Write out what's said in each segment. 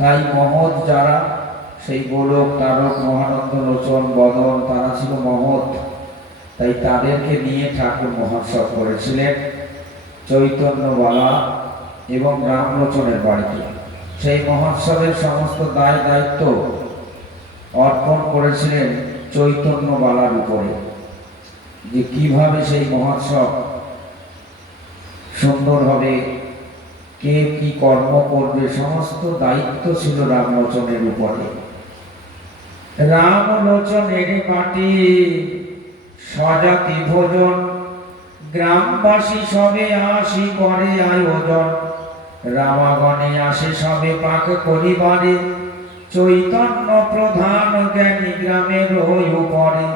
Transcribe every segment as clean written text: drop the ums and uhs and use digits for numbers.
তাই মহৎ যারা, সেই গোলক তারক মহানন্দ লোচন বদন, তারা ছিল মহৎ। তাই তাদেরকে নিয়ে ঠাকুর মহোৎসব করেছিলেন চৈতন্যবালা এবং রামলোচনের বাড়িতে। সেই মহোৎসবের সমস্ত দায় দায়িত্ব অর্পণ করেছিলেন চৈতন্যবালার উপরে, যে কিভাবে সেই মহোৎসব সুন্দর হবে, কে কি কর্ম করবে, সমস্ত দায়িত্ব ছিল রামলোচনের উপরে। রামলোচনের মাটি সজাতি ভোজন, গ্রামবাসী সবে আসি করে আয়োজন। রামাগণে আসে সবে পাক করিবারে, চৈতন্য প্রধান জ্ঞানী গ্রামের ওই উপরে।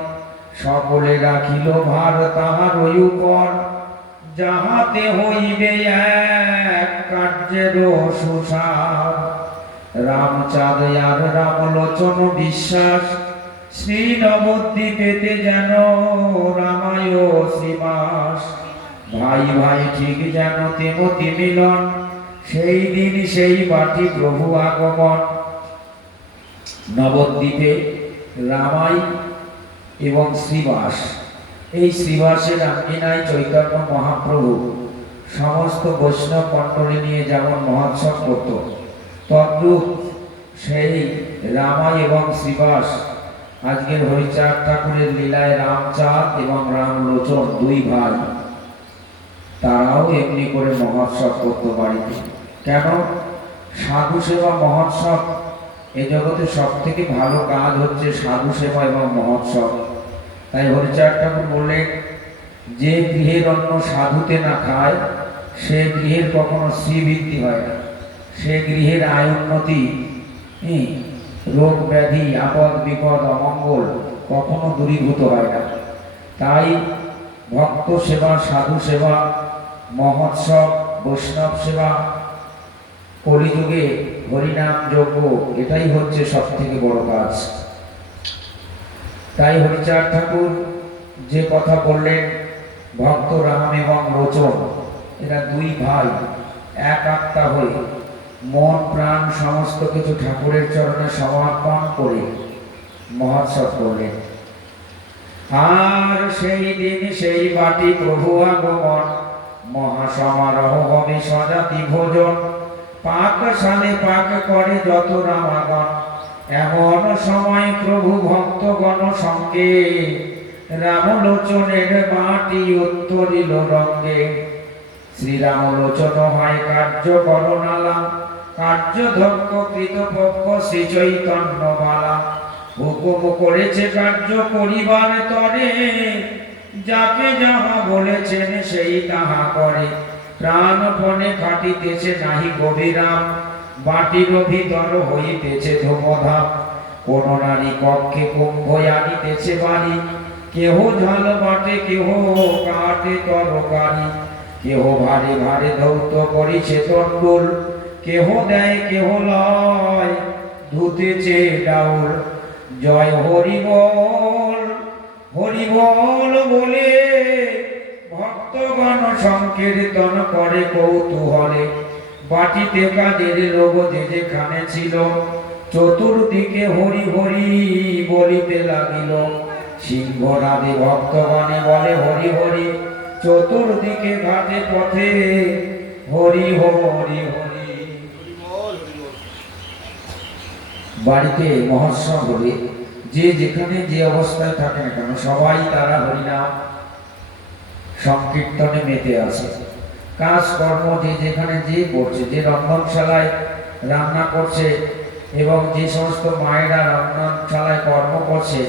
সকলে রাখিল ভার তাহার ওই উপর, যাহাতে হইবে এক কার্যের সুসার। রামচাঁদ আর রামলোচন বিশ্বাস, শ্রী নবদ্বীপেতে যেন রামায় শ্রীবাস। ভাই ভাই ঠিক যেন তেমতি মিলন, সেই দিন সেই বাটি প্রভু আগমন। নবদ্বীপে রামাই এবং শ্রীবাস, এই শ্রীবাসের আঙ্গিনায় চৈতন্য মহাপ্রভু সমস্ত বৈষ্ণব মণ্ডলী নিয়ে যেমন মহোৎসব করত, তদ্রূপ সেই রামাই এবং শ্রীবাস আজকের হরিচাঁদ ঠাকুরের লীলায় রামচাঁদ এবং রামলোচন দুই ভাই, তারাও এমনি করে মহোৎসব করতে বাড়িতে। কেন? সাধু সেবা মহোৎসব, এ জগতে সব থেকে ভালো কাজ হচ্ছে সাধু সেবা এবং মহোৎসব। তাই হরিচাঁদ ঠাকুর বললেন, যে গৃহের অন্ন সাধুতে না খায়, সে গৃহের কখনো শ্রীবৃদ্ধি হয় না, সে গৃহের আয় উন্নতি, রোগ ব্যাধি আপদ বিপদ অমঙ্গল কখনো দূরীভূত হয় না। তাই ভক্ত সেবা, সাধু সেবা, মহোৎসব, বৈষ্ণব সেবা, কলিযুগে হরিনাম যজ্ঞ, এটাই হচ্ছে সব থেকে বড় কাজ। তাই হরিচাঁদ ঠাকুর যে কথা বললেন, ভক্ত রাম এবং লোচন এরা দুই ভাই এক আত্মা হয়ে মন প্রাণ সমস্ত কিছু ঠাকুরের চরণে সমর্পণ করে মহোৎসব করলেন। আর সেই দিন সেই বাটি প্রভু আগমন, মহাসমারোহ হবে সজাতি ভোজন। পাকশালে পাক করে যত রামাগণ, এমন সময় প্রভু ভক্তগণ সঙ্গে রামলোচনের বাটি উত্তরিল রঙ্গে। শ্রীরামলোচন হয় কার্য করণালা, কার্যধ্যক্ষ কৃতপক্ষ শ্রী চৈতন্য বালা। হুকুম করেছে কার্য করিবার তরে, যাকে যাহা বলেছেন সেই তাহা করে। প্রাণপণে খাটিতেছে নাহি কবিরাম, বাটির ভিতর হইতেছে ধূমধাম। কোন নারী কক্ষে কুম্ভ আনিতেছে বাড়ি, কেহ ঝাল বাটে কেহ কাটে তরকারি। কেহ ভারে ভারে ধৌত করিছে তণ্ডুল, কেহ দেয় কেহ লয় ধুতেছে ডাউল। জয় হরি বল হরি বল বলে ভক্তগণ সংকীর্তন করে কৌতূহলে। বাটিতে কাদের লোক যে যেখানে ছিল, চতুর্দিকে হরি হরি বলিতে লাগিল। সিংহরাধে ভক্তগণে বলে হরি হরি, চতুর্দিকে ঘাটে পথে হরি হরি হরি। বাড়িতে মহোৎসব হলে যে যেখানে যে অবস্থায় থাকে না কেন, সবাই তারা হরিনাম সংকীর্তনে মেতে আছে। কাজকর্ম যে যেখানে যে করছে, যে রন্ধনশালায় রান্না করছে এবং যে সমস্ত মায়েরা রন্ধনশালায় কর্ম করছে,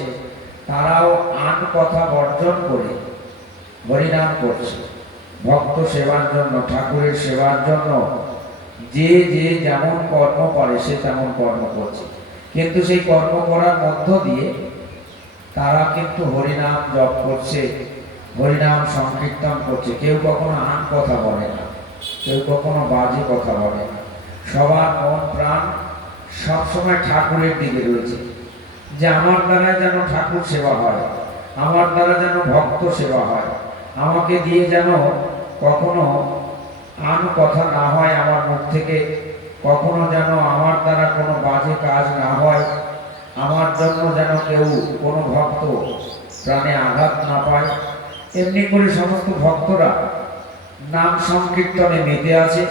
তারাও আন কথা বর্জন করে হরিনাম করছে। ভক্ত সেবার জন্য, ঠাকুরের সেবার জন্য যে যে যেমন কর্ম করে সে তেমন কর্ম করছে, কিন্তু সেই কর্ম করার মধ্য দিয়ে তারা কিন্তু হরিনাম জপ করছে, হরিনাম সংকীর্তন করছে। কেউ কখনো আন কথা বলে না, কেউ কখনো বাজে কথা বলে না। সবার মন প্রাণ সবসময় ঠাকুরের দিকে রয়েছে, যে আমার দ্বারা যেন ঠাকুর সেবা হয়, আমার দ্বারা যেন ভক্ত সেবা হয়, আমাকে দিয়ে যেন কখনো আন কথা না হয় আমার মুখ থেকে, কখনো যেন আমার দ্বারা কোনো কাজ না হয়, আমার জন্য যেন কেউ কোনো ভক্ত প্রাণে আঘাত না পায়, এমনি করে সমস্ত ভক্তরা নাম সংকীর্তনে মেতে আছে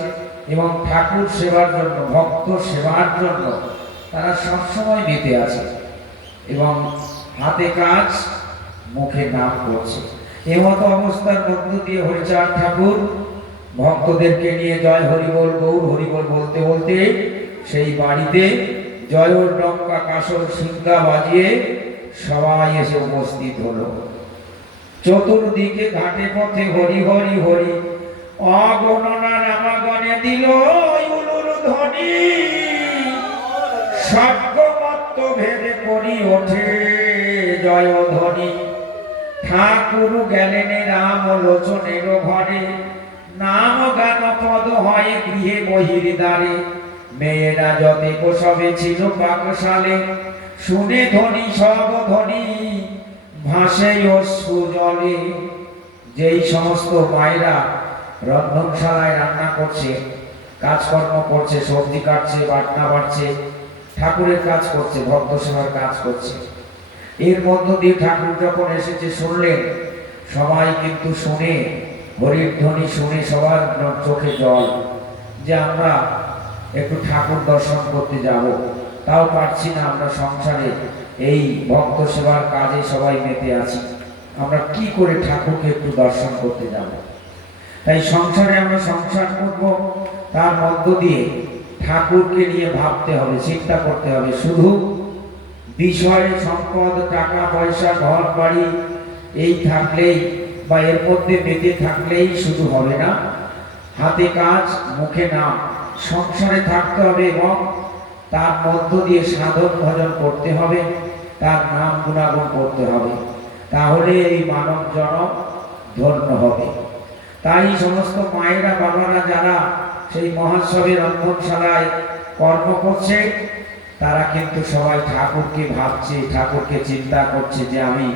এবং ঠাকুর সেবার জন্য, ভক্ত সেবার জন্য তারা সবসময় মেতে আছে এবং হাতে কাজ মুখে নাম করছে। এমত অবস্থার মধ্য দিয়ে হরিচাঁদ ঠাকুর ভক্তদেরকে নিয়ে জয় হরিবল গৌর হরিবল বলতে বলতে সেই বাড়িতে জয়র ডঙ্কা কাসর সিংহা বাজিয়ে সবাই এসে উপস্থিত হলো। চতুর্দিকে ঘাটে পথে হরি হরি হরি, অগণনা নামাগণে দিল উলুর ধ্বনি, স্বর্গমত্ত ভেদে করি ওঠে জয় ধ্বনি। ঠাকুর গেলেন রাম লোচনের ঘরে, নাম গান পদ হয় গৃহে বহির দ্বারে। মেয়েরা যতে সবে ছিল পাকশালে, শুনে ধ্বনি সব ধ্বনি ভাসে অশ্রু জলে। যেই সমস্ত মায়েরা রন্ধনশালায় রান্না করছে, কাজকর্ম করছে, সবজি কাটছে, বাটনা বাড়ছে, ঠাকুরের কাজ করছে, ভক্ত সেবার কাজ করছে, এর মধ্য দিয়ে ঠাকুর যখন এসেছে শুনলেন, সবাই কিন্তু শুনে হরির ধ্বনি শুনে সবার চোখে জল, যে আমরা একটু ঠাকুর দর্শন করতে যাব, তাও পারছি না, আমরা সংসারে এই ভক্ত সেবার কাজে সবাই মেতে আছি, আমরা কি করে ঠাকুরকে একটু দর্শন করতে যাব। তাই সংসারে আমরা সংসার করব, তার মধ্য দিয়ে ঠাকুরকে নিয়ে ভাবতে হবে, চিন্তা করতে হবে। শুধু বিষয় সম্পদ টাকা পয়সা ঘর বাড়ি এই থাকলেই বা এর মধ্যে মেতে থাকলেই শুধু হবে না, হাতে কাজ মুখে নাম সংসারে থাকতে হবে এবং তার মধ্য দিয়ে সাধন ভজন করতে হবে, তার নাম গুণাগুণ করতে হবে, তাহলে এই মানব জনম ধন্য হবে। তাই সমস্ত মায়েরা বাবারা যারা সেই মহোৎসবের রন্ধনশালায় কর্ম করছে, তারা কিন্তু সবাই ঠাকুরকে ভাবছে, ঠাকুরকে চিন্তা করছে যে আমি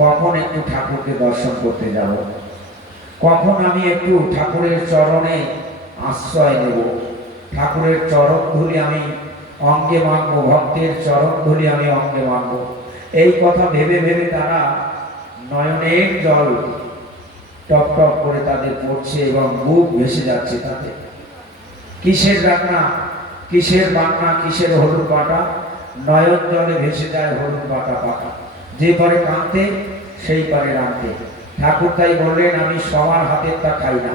কখন একটু ঠাকুরকে দর্শন করতে যাব, কখন আমি একটু ঠাকুরের চরণে আশ্রয় নেব, ঠাকুরের চরণ ধুলি আমি অঙ্গে মাখবো, ভক্তের চরণ ধুলি আমি অঙ্গে মাখবো। এই কথা ভেবে ভেবে তারা নয়নের জল টপ টপ করে তাদের পড়ছে এবং বুক ভেসে যাচ্ছে তাদের। কিসের রান্না, কিসের বান্না, কিসের হলুদ বাটা, নয়ন জলে ভেসে যায় হলুদ বাটা পাতা। যে পারে কাঁদতে সেই পারে রাঁধতে। ঠাকুর তাই বললেন, আমি সবার হাতেরটা খাই না,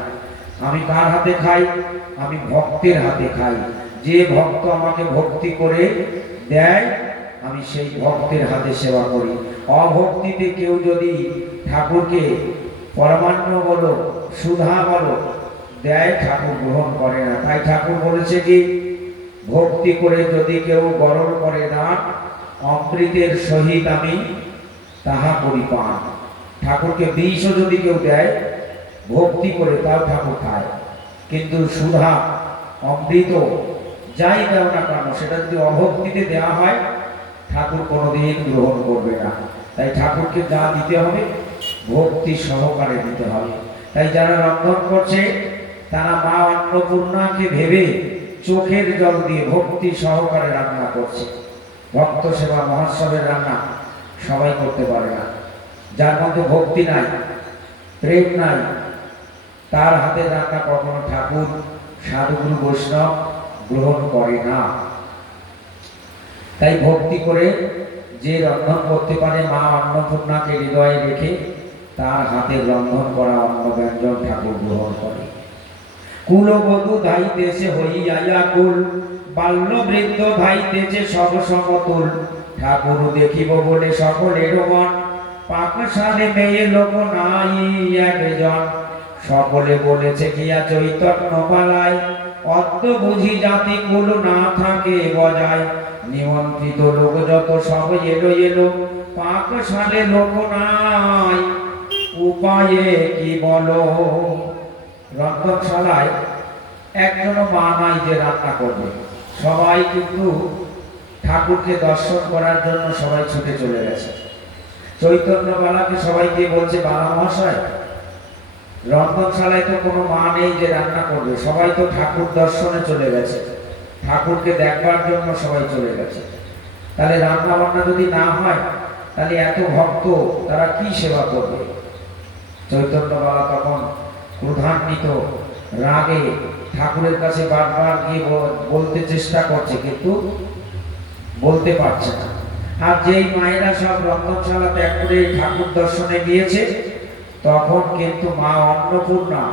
আমি কার হাতে খাই, আমি ভক্তের হাতে খাই। যে ভক্ত আমাকে ভক্তি করে দেয়, আমি সেই ভক্তের হাতে সেবা করি। অভক্তিতে কেউ যদি ঠাকুরকে পরমান্ন বলো, সুধা বলো দেয়, ঠাকুর গ্রহণ করে না। তাই ঠাকুর বলেছে কি, ভক্তি করে যদি কেউ গরল করে দান, অমৃতের সহিত আমি তাহা করি পান। ঠাকুরকে বিষও যদি কেউ দেয় ভক্তি করে, তাও ঠাকুর খায়। কিন্তু সুধা অমৃত যাই দেও না কেন, সেটা যদি অভক্তিতে দেওয়া হয়, ঠাকুর কোনোদিন গ্রহণ করবে না। তাই ঠাকুরকে যা দিতে হবে ভক্তি সহকারে দিতে হবে। তাই যারা রন্ধন করছে তারা মা অন্নপূর্ণাকে ভেবে চোখের জল দিয়ে ভক্তি সহকারে রান্না করছে। ভক্ত সেবা মহোৎসবের রান্না সবাই করতে পারে না। যার মধ্যে ভক্তি নাই, প্রেম নাই, তার হাতে রান্না কখনো ঠাকুর সাধুগুরু বৈষ্ণব গ্রহণ করে না। তাই ভক্তি করে যে রন্ধন করতে পারে, মা অন্নপূর্ণাকে হৃদয়ে রেখে তার হাতে রন্ধন করা অন্ন ব্যঞ্জন ঠাকুর গ্রহণ করে। কুলবধূ ধাইতেছে হইয়া কুল, বাল্য বৃদ্ধ ধাইতেছে সব সমতুল। ঠাকুর দেখিব বলে সকলের মন, পাকশালে মেয়ে লোক নাই একজন। সকলে বলেছে গিয়া চৈতন্য পালায়, অদ্য বুঝি জাতি কুল না থাকে বজায়। নিমন্ত্রিত লোক যত সব এলো এলো, পাকশালে লোক নাই উপায়ে কি বলো। রন্ধনশালায় একজন মা নাই যে রান্না করবে, সবাই কিন্তু ঠাকুরকে দর্শন করার জন্য সবাই ছুটে চলে গেছে। চৈতন্য বালাকে সবাইকে বলছে, বালা মহাশয় রন্ধনশালায় তো কোনো মা নেই যে রান্না করবে, সবাই তো ঠাকুর দর্শনে চলে গেছে, ঠাকুরকে দেখবার জন্য সবাই চলে গেছে। তাহলে রান্না বান্না যদি না হয় তাহলে এত ভক্ত তারা কি সেবা করবে? চৈতন্যবালা তখন ক্রোধান্বিত রাগে ঠাকুরের কাছে বারবার গিয়ে বলতে চেষ্টা করছে, কিন্তু বলতে পারছে না। আর যেই মায়েরা সব রন্ধনশালা ত্যাগ করে ঠাকুর দর্শনে গিয়েছে, তখন কিন্তু মা অন্নপূর্ণা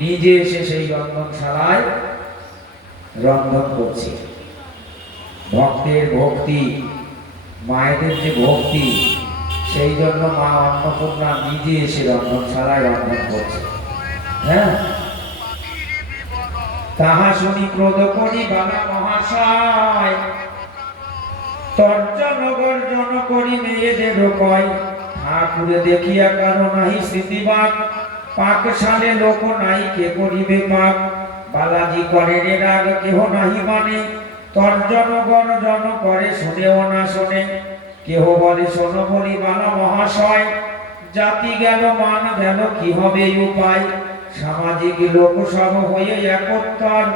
নিজে এসে সেই রন্ধনশালায় রন্ধন করছে। ভক্তের ভক্তি, মায়েদের যে ভক্তি, সেই জন্য মা অন্নপূর্ণা নিজে এসে রন্ধনশালায় রন্ধন করছে। হ্যাঁ, তাহা শুনি ক্রোধ করি বালা মহাশয়, তর্জন গর্জন করি মেয়েদের কয়, ঠাকুরে দেখিয়া কারো নাহি স্মৃতিবাদ, পাকশালে লোক নাই কে করিবে পাক, বালাজি করে রে রাগ কেহ নাহি মানে, তর্জন গর্জন করে শুনেও না শোনে, কেহ বলে শোনো বলি বালা মহাশয়, জাতি গেল মান গেল কি হবে উপায়, সামাজিক লোক সব হয়ে একত্তর,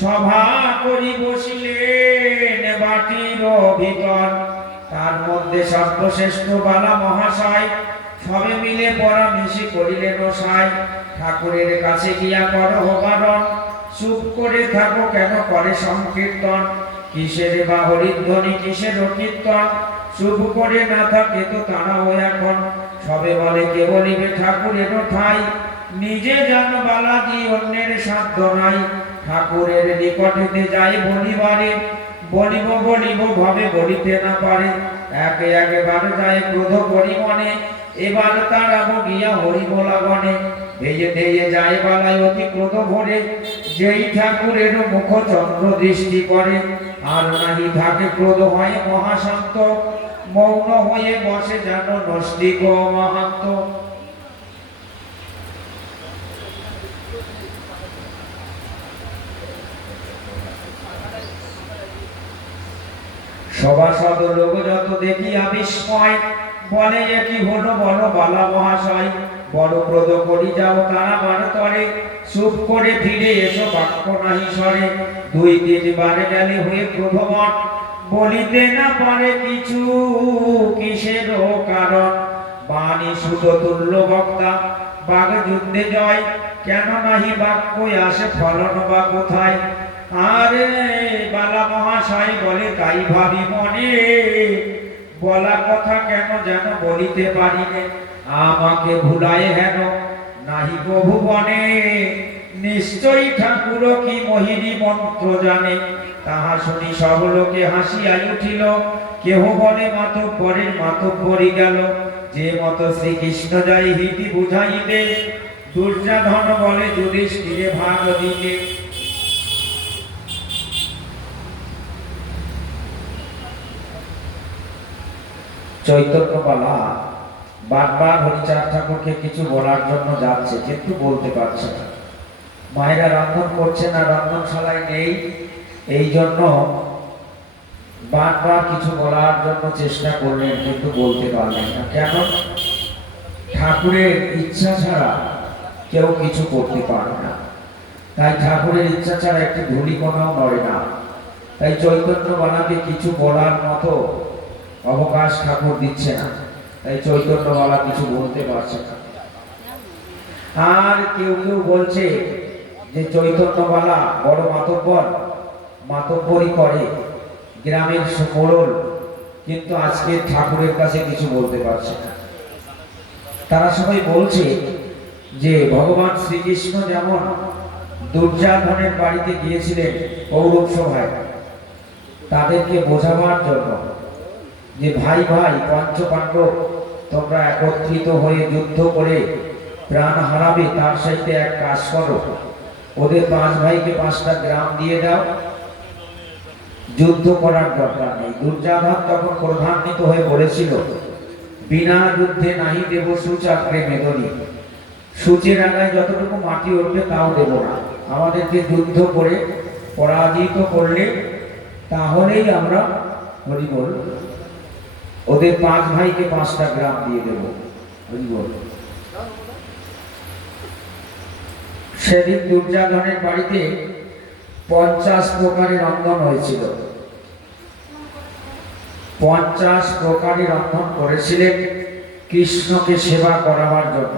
সভা করি বসিলেন বাটির ভিতর, তার মধ্যে সর্বশ্রেষ্ঠ বালা মহাশয়, সবে মিলে পরামর্শি করিলেন সাই, ঠাকুরের কাছে গিয়া কর হবারণ, চুপ করে থাকো কেন করে সংকীর্তন, কিসের বা হরিধ্বনি কিসের কীর্তন, চুপ করে না থাকে তো তারাও এখন, সবে বলে কে বলিবে ঠাকুরের ঠাই, নিজে জান বালাজি অন্যের সাধ্য নাই, ঠাকুরের নিকটেতে যাই বলিবারে, বলিব বলিব ভাবে বলিতে না পারে, একে একবার যায় ক্রোধ করি মনে, এবার তারাবো গিয়া হরি বলা গণে, ভেজে ভেজে যায় বালায় অতি ক্রোধ ভরে, যেই ঠাকুরের মুখ চন্দ্র দৃষ্টি করে, আর নাহি থাকে ক্রোধ হয় মহাশান্ত, মৌন হয়ে বসে যেন নষ্টিক মহান্ত। সভাসদ লোক যত দেখিয়া বিস্ময়, বলে কি হলো বলো বালা মহাশয়, বড় ক্রোধ করি যাও তারা বার করে, চুপ করে ফিরে এসো বাক্য নাহি সরে, দুই তিনবার গেলে হয়ে ক্রোধমট, বলিতে না পারে কিছু কিসের কারণ, বাণী সুত তুল্য বক্তা বাঘ যুদ্ধে জয়, কেন নাহি বাক্য আসে ফলন বা কোথায়, আরে বালা মহাশয় বলে তাই ভাবি মনে, বলা কথা কেন যেন বলিতে পারিনে, আমাকে ভুলায় হেন নাহি প্রভু বনে, নিশ্চয়ই ঠাকুর কি মোহিনী মন্ত্র জানে, তাহা শুনি সব লোকে হাসিয়াই উঠিল, কেহ বলে মাতব্বরের মাতব্বরি গেল, যে মত শ্রীকৃষ্ণ যাই হিতি বুঝাইতে, দুর্যোধন বলে যুধিষ্ঠিরে ভাগ দিতে। চৈতন্যবালা বারবার হরিচাঁদ ঠাকুরকে কিছু বলার জন্য যাচ্ছে, কিন্তু বলতে পারছে না। মায়েরা রন্ধন করছে না, রন্ধনশালায় নেই, এই জন্য বারবার কিছু বলার জন্য চেষ্টা করলেন, কিন্তু বলতে পারলেন না। কেন? ঠাকুরের ইচ্ছা ছাড়া কেউ কিছু করতে পারে না। তাই ঠাকুরের ইচ্ছা ছাড়া একটি ধূলিকণাও নড়ে না। তাই চৈতন্যবালাকে কিছু বলার মতো অবকাশ ঠাকুর দিচ্ছে না। তাই চৈতন্যবালা কিছু বলতে পারছে না। আর কেউ কেউ বলছে যে চৈতন্যবালা বড় মাতব্বর, মাতব্বরি করে, গ্রামের মোড়ল, কিন্তু আজকে ঠাকুরের কাছে কিছু বলতে পারছে না। তারা সবাই বলছে যে ভগবান শ্রীকৃষ্ণ যেমন দুর্যোধনের বাড়িতে গিয়েছিলেন কৌরব সভায়, তাদেরকে বোঝাবার জন্য যে ভাই ভাই পঞ্চপাণ্ডব তোমরা একত্রিত হয়ে যুদ্ধ করে প্রাণ হারাবে, তার সাথে এক কাজ করো, ওদের 5 ভাইকে 5টা গ্রাম দিয়ে দাও, যুদ্ধ করার দরকার নেই। দুর্যোধন তখন ক্রোধান্বিত হয়ে বলেছিল, বিনা যুদ্ধে নাহি দেব সুচাক্রে মেদনী, সূচের আগায় যতটুকু মাটি উঠবে তাও দেব না, আমাদেরকে যুদ্ধ করে পরাজিত করলে তাহলেই আমরা হরি বল, ওদের 5 ভাইকে 5টা গ্রাম দিয়ে দেব, হরি বল। সেদিন দুর্যোধনের বাড়িতে 50 প্রকারের রন্ধন হয়েছিল। 50 প্রকারের রন্ধন করেছিলেন কৃষ্ণকে সেবা করাবার জন্য।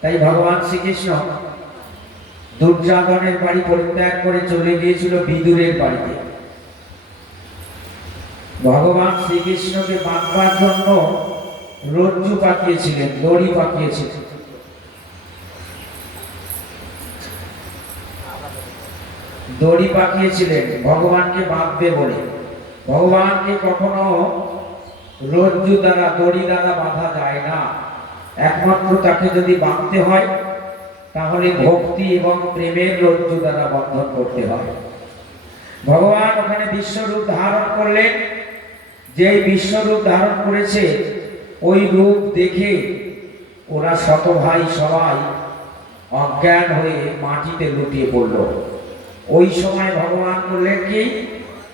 তাই ভগবান শ্রীকৃষ্ণ দুর্যোধনের বাড়ি পরিত্যাগ করে চলে গিয়েছিল বিদুরের বাড়িতে। ভগবান শ্রীকৃষ্ণকে বাঁধবার জন্য রজ্জু পাকিয়েছিলেন, দড়ি পাকিয়েছিলেন। দড়ি পাকিয়েছিলেন ভগবানকে বাঁধবে বলে। ভগবানকে কখনো রজ্জু দ্বারা, দড়ি দ্বারা বাঁধা যায় না। একমাত্র তাকে যদি বাঁধতে হয় তাহলে ভক্তি এবং প্রেমের রজ্জু দ্বারা বন্ধন করতে হয়। ভগবান ওখানে বিশ্বরূপ ধারণ করলেন। যেই বিশ্বরূপ ধারণ করেছে ওই রূপ দেখে ওরা শত ভাই সবাই অজ্ঞান হয়ে মাটিতে লুটিয়ে পড়ল। ওই সময় ভগবান বললেন কি,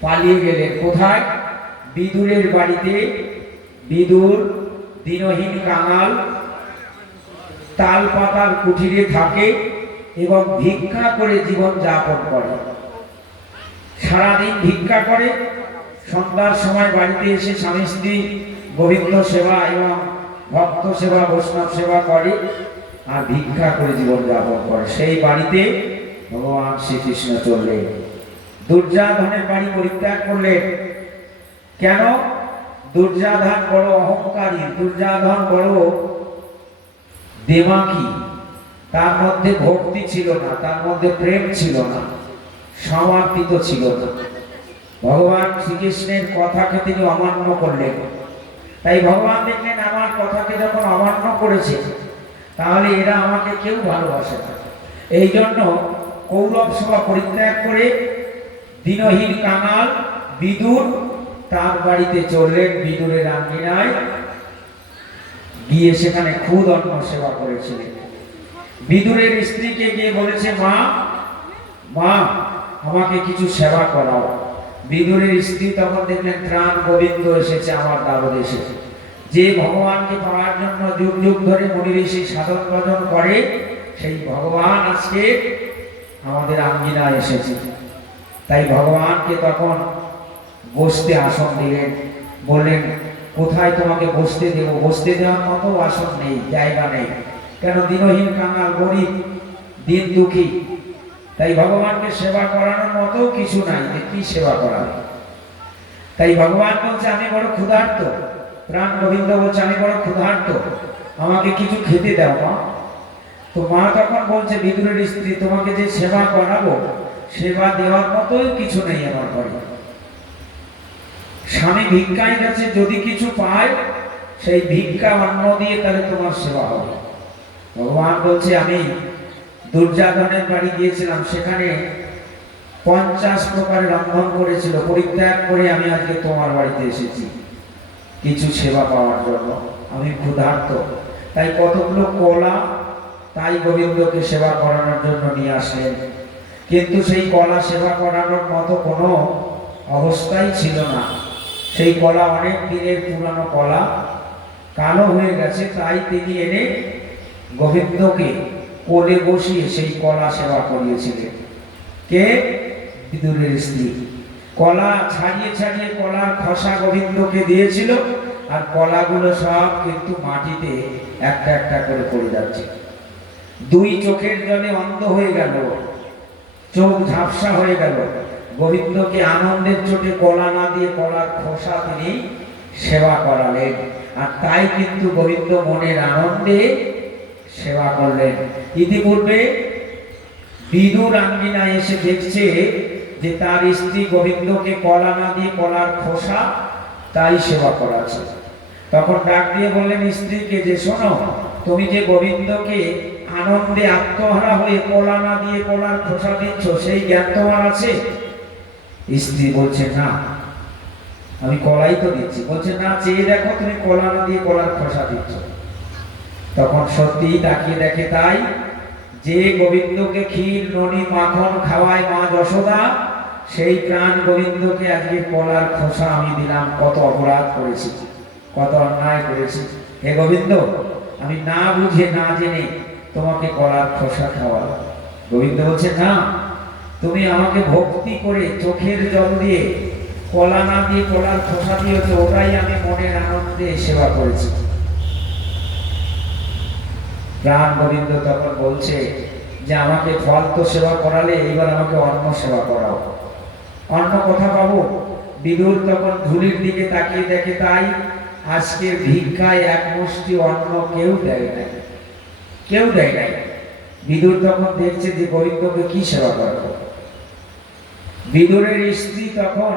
পালিয়ে গেলেন কোথায়? বিদুরের বাড়িতে। বিদুর দিনহীন কাঙাল, তাল পাতার কুঠিরে থাকে এবং ভিক্ষা করে জীবন যাপন করে। সারাদিন ভিক্ষা করে, সন্ধ্যার সময় বাড়িতে এসে স্বামী স্ত্রী গোবিন্দ সেবা এবং ভক্ত সেবা, বৈষ্ণব সেবা করে আর ভিক্ষা করে জীবন যাপন করে। সেই বাড়িতে ভগবান শ্রীকৃষ্ণ চললেন। দুর্যোধনের বাড়ি পরিত্যাগ করলেন। কেন? দুর্যোধন বড় অহংকারী, দুর্যোধন বড় দেমাকি। তার মধ্যে ভক্তি ছিল না, তার মধ্যে প্রেম ছিল না, সমর্পিত ছিল না। ভগবান শ্রীকৃষ্ণের কথাকে তিনি অমান্য করলেন। তাই ভগবান দেখলেন আমার কথাকে যখন অমান্য করেছে তাহলে এরা আমাকে কেউ ভালোবাসে না। এই জন্য কৌরব সভা পরিত্যাগ করে দিনহীন কাঙাল বিদুর তার বাড়িতে চললেন। বিদুরের আঙ্গিনায় গিয়ে সেখানে খুদ অন্ন সেবা করেছিলেন। বিদুরের স্ত্রীকে গিয়ে বলেছে, মা মা আমাকে কিছু সেবা করাও। বিদুরের স্ত্রী তখন দেখলেন ত্রাণ গোবিন্দ এসেছে আমার দ্বারে এসেছে। যে ভগবানকে পাওয়ার জন্য যুগ যুগ ধরে মুনি ঋষি সাধন ভজন করে, সেই ভগবান আজকে আমাদের আঙ্গিনায় এসেছে। তাই ভগবানকে তখন বসতে আসন দিলেন। বললেন, কোথায় তোমাকে বসতে দেব? বসতে দেওয়ার মতো আসন নেই, জায়গা নেই। কেন? দিনহীন কাঙাল, গরিব, দিন দুঃখী। তাই ভগবানকে সেবা করানোর মতো কিছু নাই, যে কি সেবা করাবে। তাই ভগবান বলছে আমি বড় ক্ষুধার্ত। প্রাণ গোবিন্দ বলছে আমি বড় ক্ষুধার্ত, আমাকে কিছু খেতে দাও মা। তো মা তখন বলছে, বিদুরের স্ত্রী, তোমাকে যে সেবা করাবো সেবা দেওয়ার মতোই কিছু নেই আমার বাড়ি। স্বামী ভিক্ষায় গেছে, যদি কিছু পায় সেই ভিক্ষা অন্ন দিয়ে তাহলে তোমার সেবা হবে। ভগবান বলছে আমি দুর্যোধনের বাড়ি গিয়েছিলাম, সেখানে 50 প্রকারের রন্ধন করেছিল, পরিত্যাগ করে আমি আজকে তোমার বাড়িতে এসেছি কিছু সেবা পাওয়ার জন্য। আমি ক্ষুধার্ত। তাই কতগুলো কলা তাই গোবিন্দকে সেবা করানোর জন্য নিয়ে আসলেন। কিন্তু সেই কলা সেবা করানোর মতো কোনো অবস্থাই ছিল না। সেই কলা অনেক দিনের পুরানো কলা, কালো হয়ে গেছে। তাই তিনি এনে গোবিন্দকে কোলে বসিয়ে সেই কলা সেবা করিয়েছিলেন। কে? বিদুরের স্ত্রী। কলা ছাড়িয়ে ছাড়িয়ে কলার খোসা গোবিন্দকে দিয়েছিল, আর কলাগুলো সব কিন্তু মাটিতে একটা একটা করে পড়ে যাচ্ছে। দুই চোখের জলে অন্ধ হয়ে গেল, চোখ ঝাপসা হয়ে গেল। গোবিন্দকে আনন্দের চোটে কলা না দিয়ে কলার খোসা তিনি সেবা করালেন। আর তাই কিন্তু গোবিন্দ মনের আনন্দে সেবা করলেন। ইতিপূর্বে বিদুর আঙ্গিনায় এসে দেখছে যে তার স্ত্রী গোবিন্দকে কলা না দিয়ে কলার খোসা তাই সেবা করাচ্ছে। তখন ডাক দিয়ে বললেন স্ত্রীকে যে, শোনো, তুমি যে গোবিন্দকে আনন্দে আত্মহারা হয়ে কলা না দিয়ে কলার খোসা দিচ্ছ, সেই জ্ঞান তোমার আছে? স্ত্রী বলছে, না, আমি কলাই তো দিচ্ছি। বলছে, না, চেয়ে দেখো, তুমি কলা না দিয়ে কলার খোসা দিচ্ছ। তখন সত্যি তাকিয়ে দেখে, তাই যে গোবিন্দকে ক্ষীর ননি মাখন খাওয়ায় মা যশোদা, সেই প্রাণ গোবিন্দকে আজকে কলার খোসা আমি দিলাম। কত অপরাধ করেছি, কত অন্যায় করেছি। হে গোবিন্দ, আমি না বুঝে না জেনে তোমাকে কলার খোসা খাওয়ালাম। গোবিন্দ বলছে, না, তুমি আমাকে ভক্তি করে চোখের জল দিয়ে, কলা না দিয়ে কলার খোসা দিয়েছ, ওটাই আমি মনের আনন্দে সেবা করেছি। প্রাণ গোবিন্দ তখন বলছে যে আমাকে ফল তো সেবা করালে, এবার আমাকে অন্ন সেবা করাও। অন্ন কোথা পাবো? বিদুর তখন ধুলির দিকে তাকিয়ে দেখে, তাই আজকে ভিক্ষায় এক মুষ্টি অন্ন কেউ দেয় নাই, কেউ দেয় নাই। বিদুর তখন দেখছে যে গোবিন্দকে কি সেবা করবো। বিদুরের স্ত্রী তখন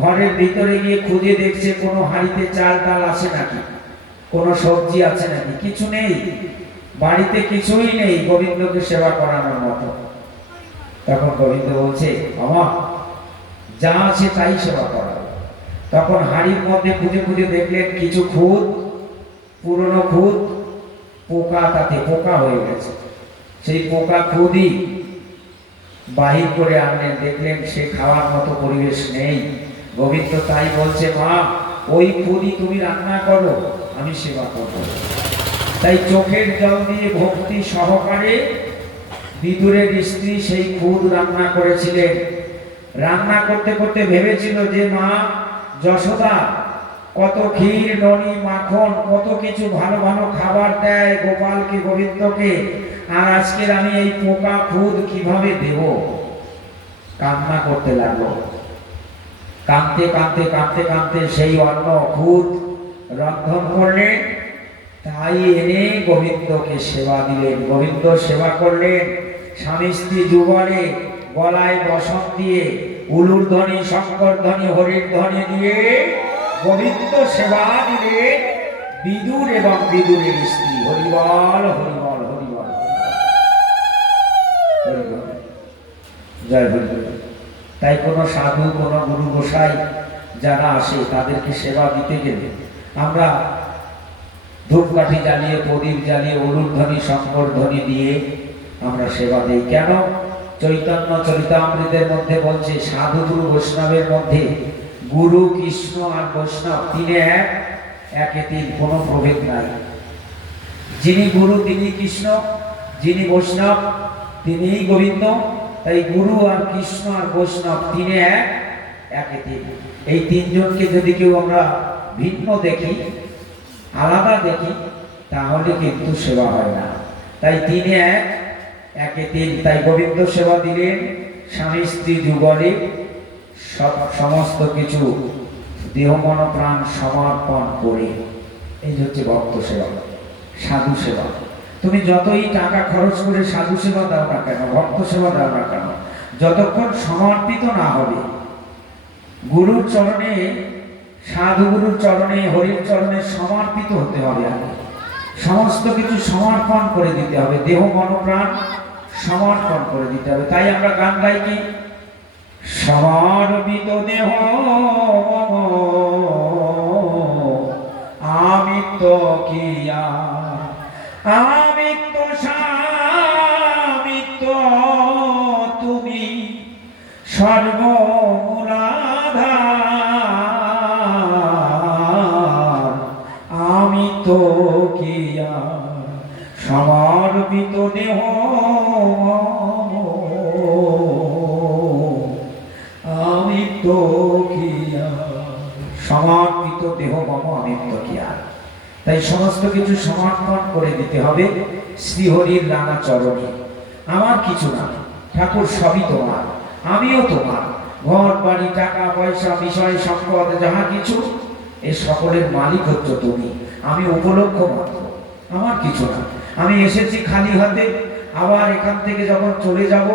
ঘরের ভিতরে গিয়ে খুঁজে দেখছে কোনো হাঁড়িতে চাল ডাল আছে নাকি, কোনো সবজি আছে নাকি, কিছু নেই, বাড়িতে কিছুই নেই গোবিন্দকে সেবা করানোর মতো। তখন গোবিন্দ বলছে, আমা যা আছে তাই সেবা করা। তখন হাঁড়ির মধ্যে খুঁজে খুঁজে দেখলেন কিছু খুদ, পুরনো খুদ, পোকা, তাতে পোকা হয়ে গেছে। সেই পোকা খুদই বাহির করে আনলেন, দেখলেন সে খাওয়ার মতো পরিবেশ নেই। গোবিন্দ তাই বলছে, মা ওই খুদই তুমি রান্না করো, আমি সেবা করবো। তাই চোখের জল দিয়ে ভক্তি সহকারে বিদুরের স্ত্রী সেই খুদ রান্না করেছিলেন। রান্না করতে করতে ভেবেছিল যে মা যশোদা কত ক্ষীর, ননি, মাখন, কত কিছু ভালো ভালো খাবার দেয় গোপালকে, গোবিন্দকে, আর আজকের আমি এই পোকা খুদ কিভাবে দেব? কান্না করতে লাগলো। কাঁদতে কাঁদতে কাঁদতে কাঁদতে সেই অন্ন খুদ রন্ধন করলেন, তাই এনে গোবিন্দকে সেবা দিলেন। গোবিন্দ সেবা করলেন। স্বামী স্ত্রী যুগলে গলায় বসন দিয়ে, উলুর ধ্বনি, শঙ্কর ধ্বনি, হরির ধ্বনি দিয়ে গোবিন্দ সেবা দিলেন বিদুর এবং বিদুরের স্ত্রী। হরিবল হরিবল হরিবল হরিবল, জয় হরিবল। তাই কোনো সাধু, কোনো গুরু গোসাই যারা আসে তাদেরকে সেবা দিতে গেলে আমরা ধূপকাঠি জ্বালিয়ে, প্রদীপ জ্বালিয়ে, উলুর ধ্বনি, শঙ্কর ধ্বনি দিয়ে আমরা সেবা দিই। কেন? চৈতন্য চরিতামৃতের মধ্যে বলছে সাধু গুরু বৈষ্ণবের মধ্যে গুরু, কৃষ্ণ আর বৈষ্ণব তিনে এক, একে তিন, কোনো প্রভেদ নাই। যিনি গুরু তিনি কৃষ্ণ, যিনি বৈষ্ণব তিনিই গোবিন্দ। তাই গুরু আর কৃষ্ণ আর বৈষ্ণব তিনে এক, একে তিন। এই তিনজনকে যদি কেউ আমরা ভিন্ন দেখি, আলাদা দেখি, তাহলে কিন্তু সেবা হয় না। তাই তিনে এক, একে তিন। তাই গোবিন্দ সেবা দিলেন স্বামী স্ত্রী যুগলে সমস্ত কিছু দেহ মন প্রাণ সমর্পণ করে। এই হচ্ছে ভক্ত সেবা, সাধু সেবা। তুমি যতই টাকা খরচ করে সাধু সেবা দাও না কেন, ভক্ত সেবা দাও না কেন, যতক্ষণ সমর্পিত না হবে গুরুর চরণে, সাধু গুরুর চরণে, হরির চরণে সমর্পিত হতে হবে। আগে সমস্ত কিছু সমর্পণ করে দিতে হবে, দেহ মন প্রাণ সমর্পণ করে দিতে হবে। তাই আমরা গান গাই কি, সমর্পিত দেহ আমি তো কিয়া, আমি তো স্বামী তো তুমি সর্বমূলাধার, আমি তো কিয়া সমর্পিত দেহ আমি তো কিয়া, সমর্পিত দেহ মম আমি তো কিয়া। তাই সমস্ত কিছু সমর্পণ করে দিতে হবে শ্রীহরির রাঙা চরণে। আমার কিছু না ঠাকুর, সবই তোমার, আমিও তোমার। ঘর বাড়ি, টাকা পয়সা, বিষয় সম্পদ যাহা কিছু, এ সকলের মালিক হচ্ছ তুমি, আমি উপলক্ষ মাত্র, আমার কিছু না। আমি এসেছি খালি হাতে, আবার এখান থেকে যখন চলে যাব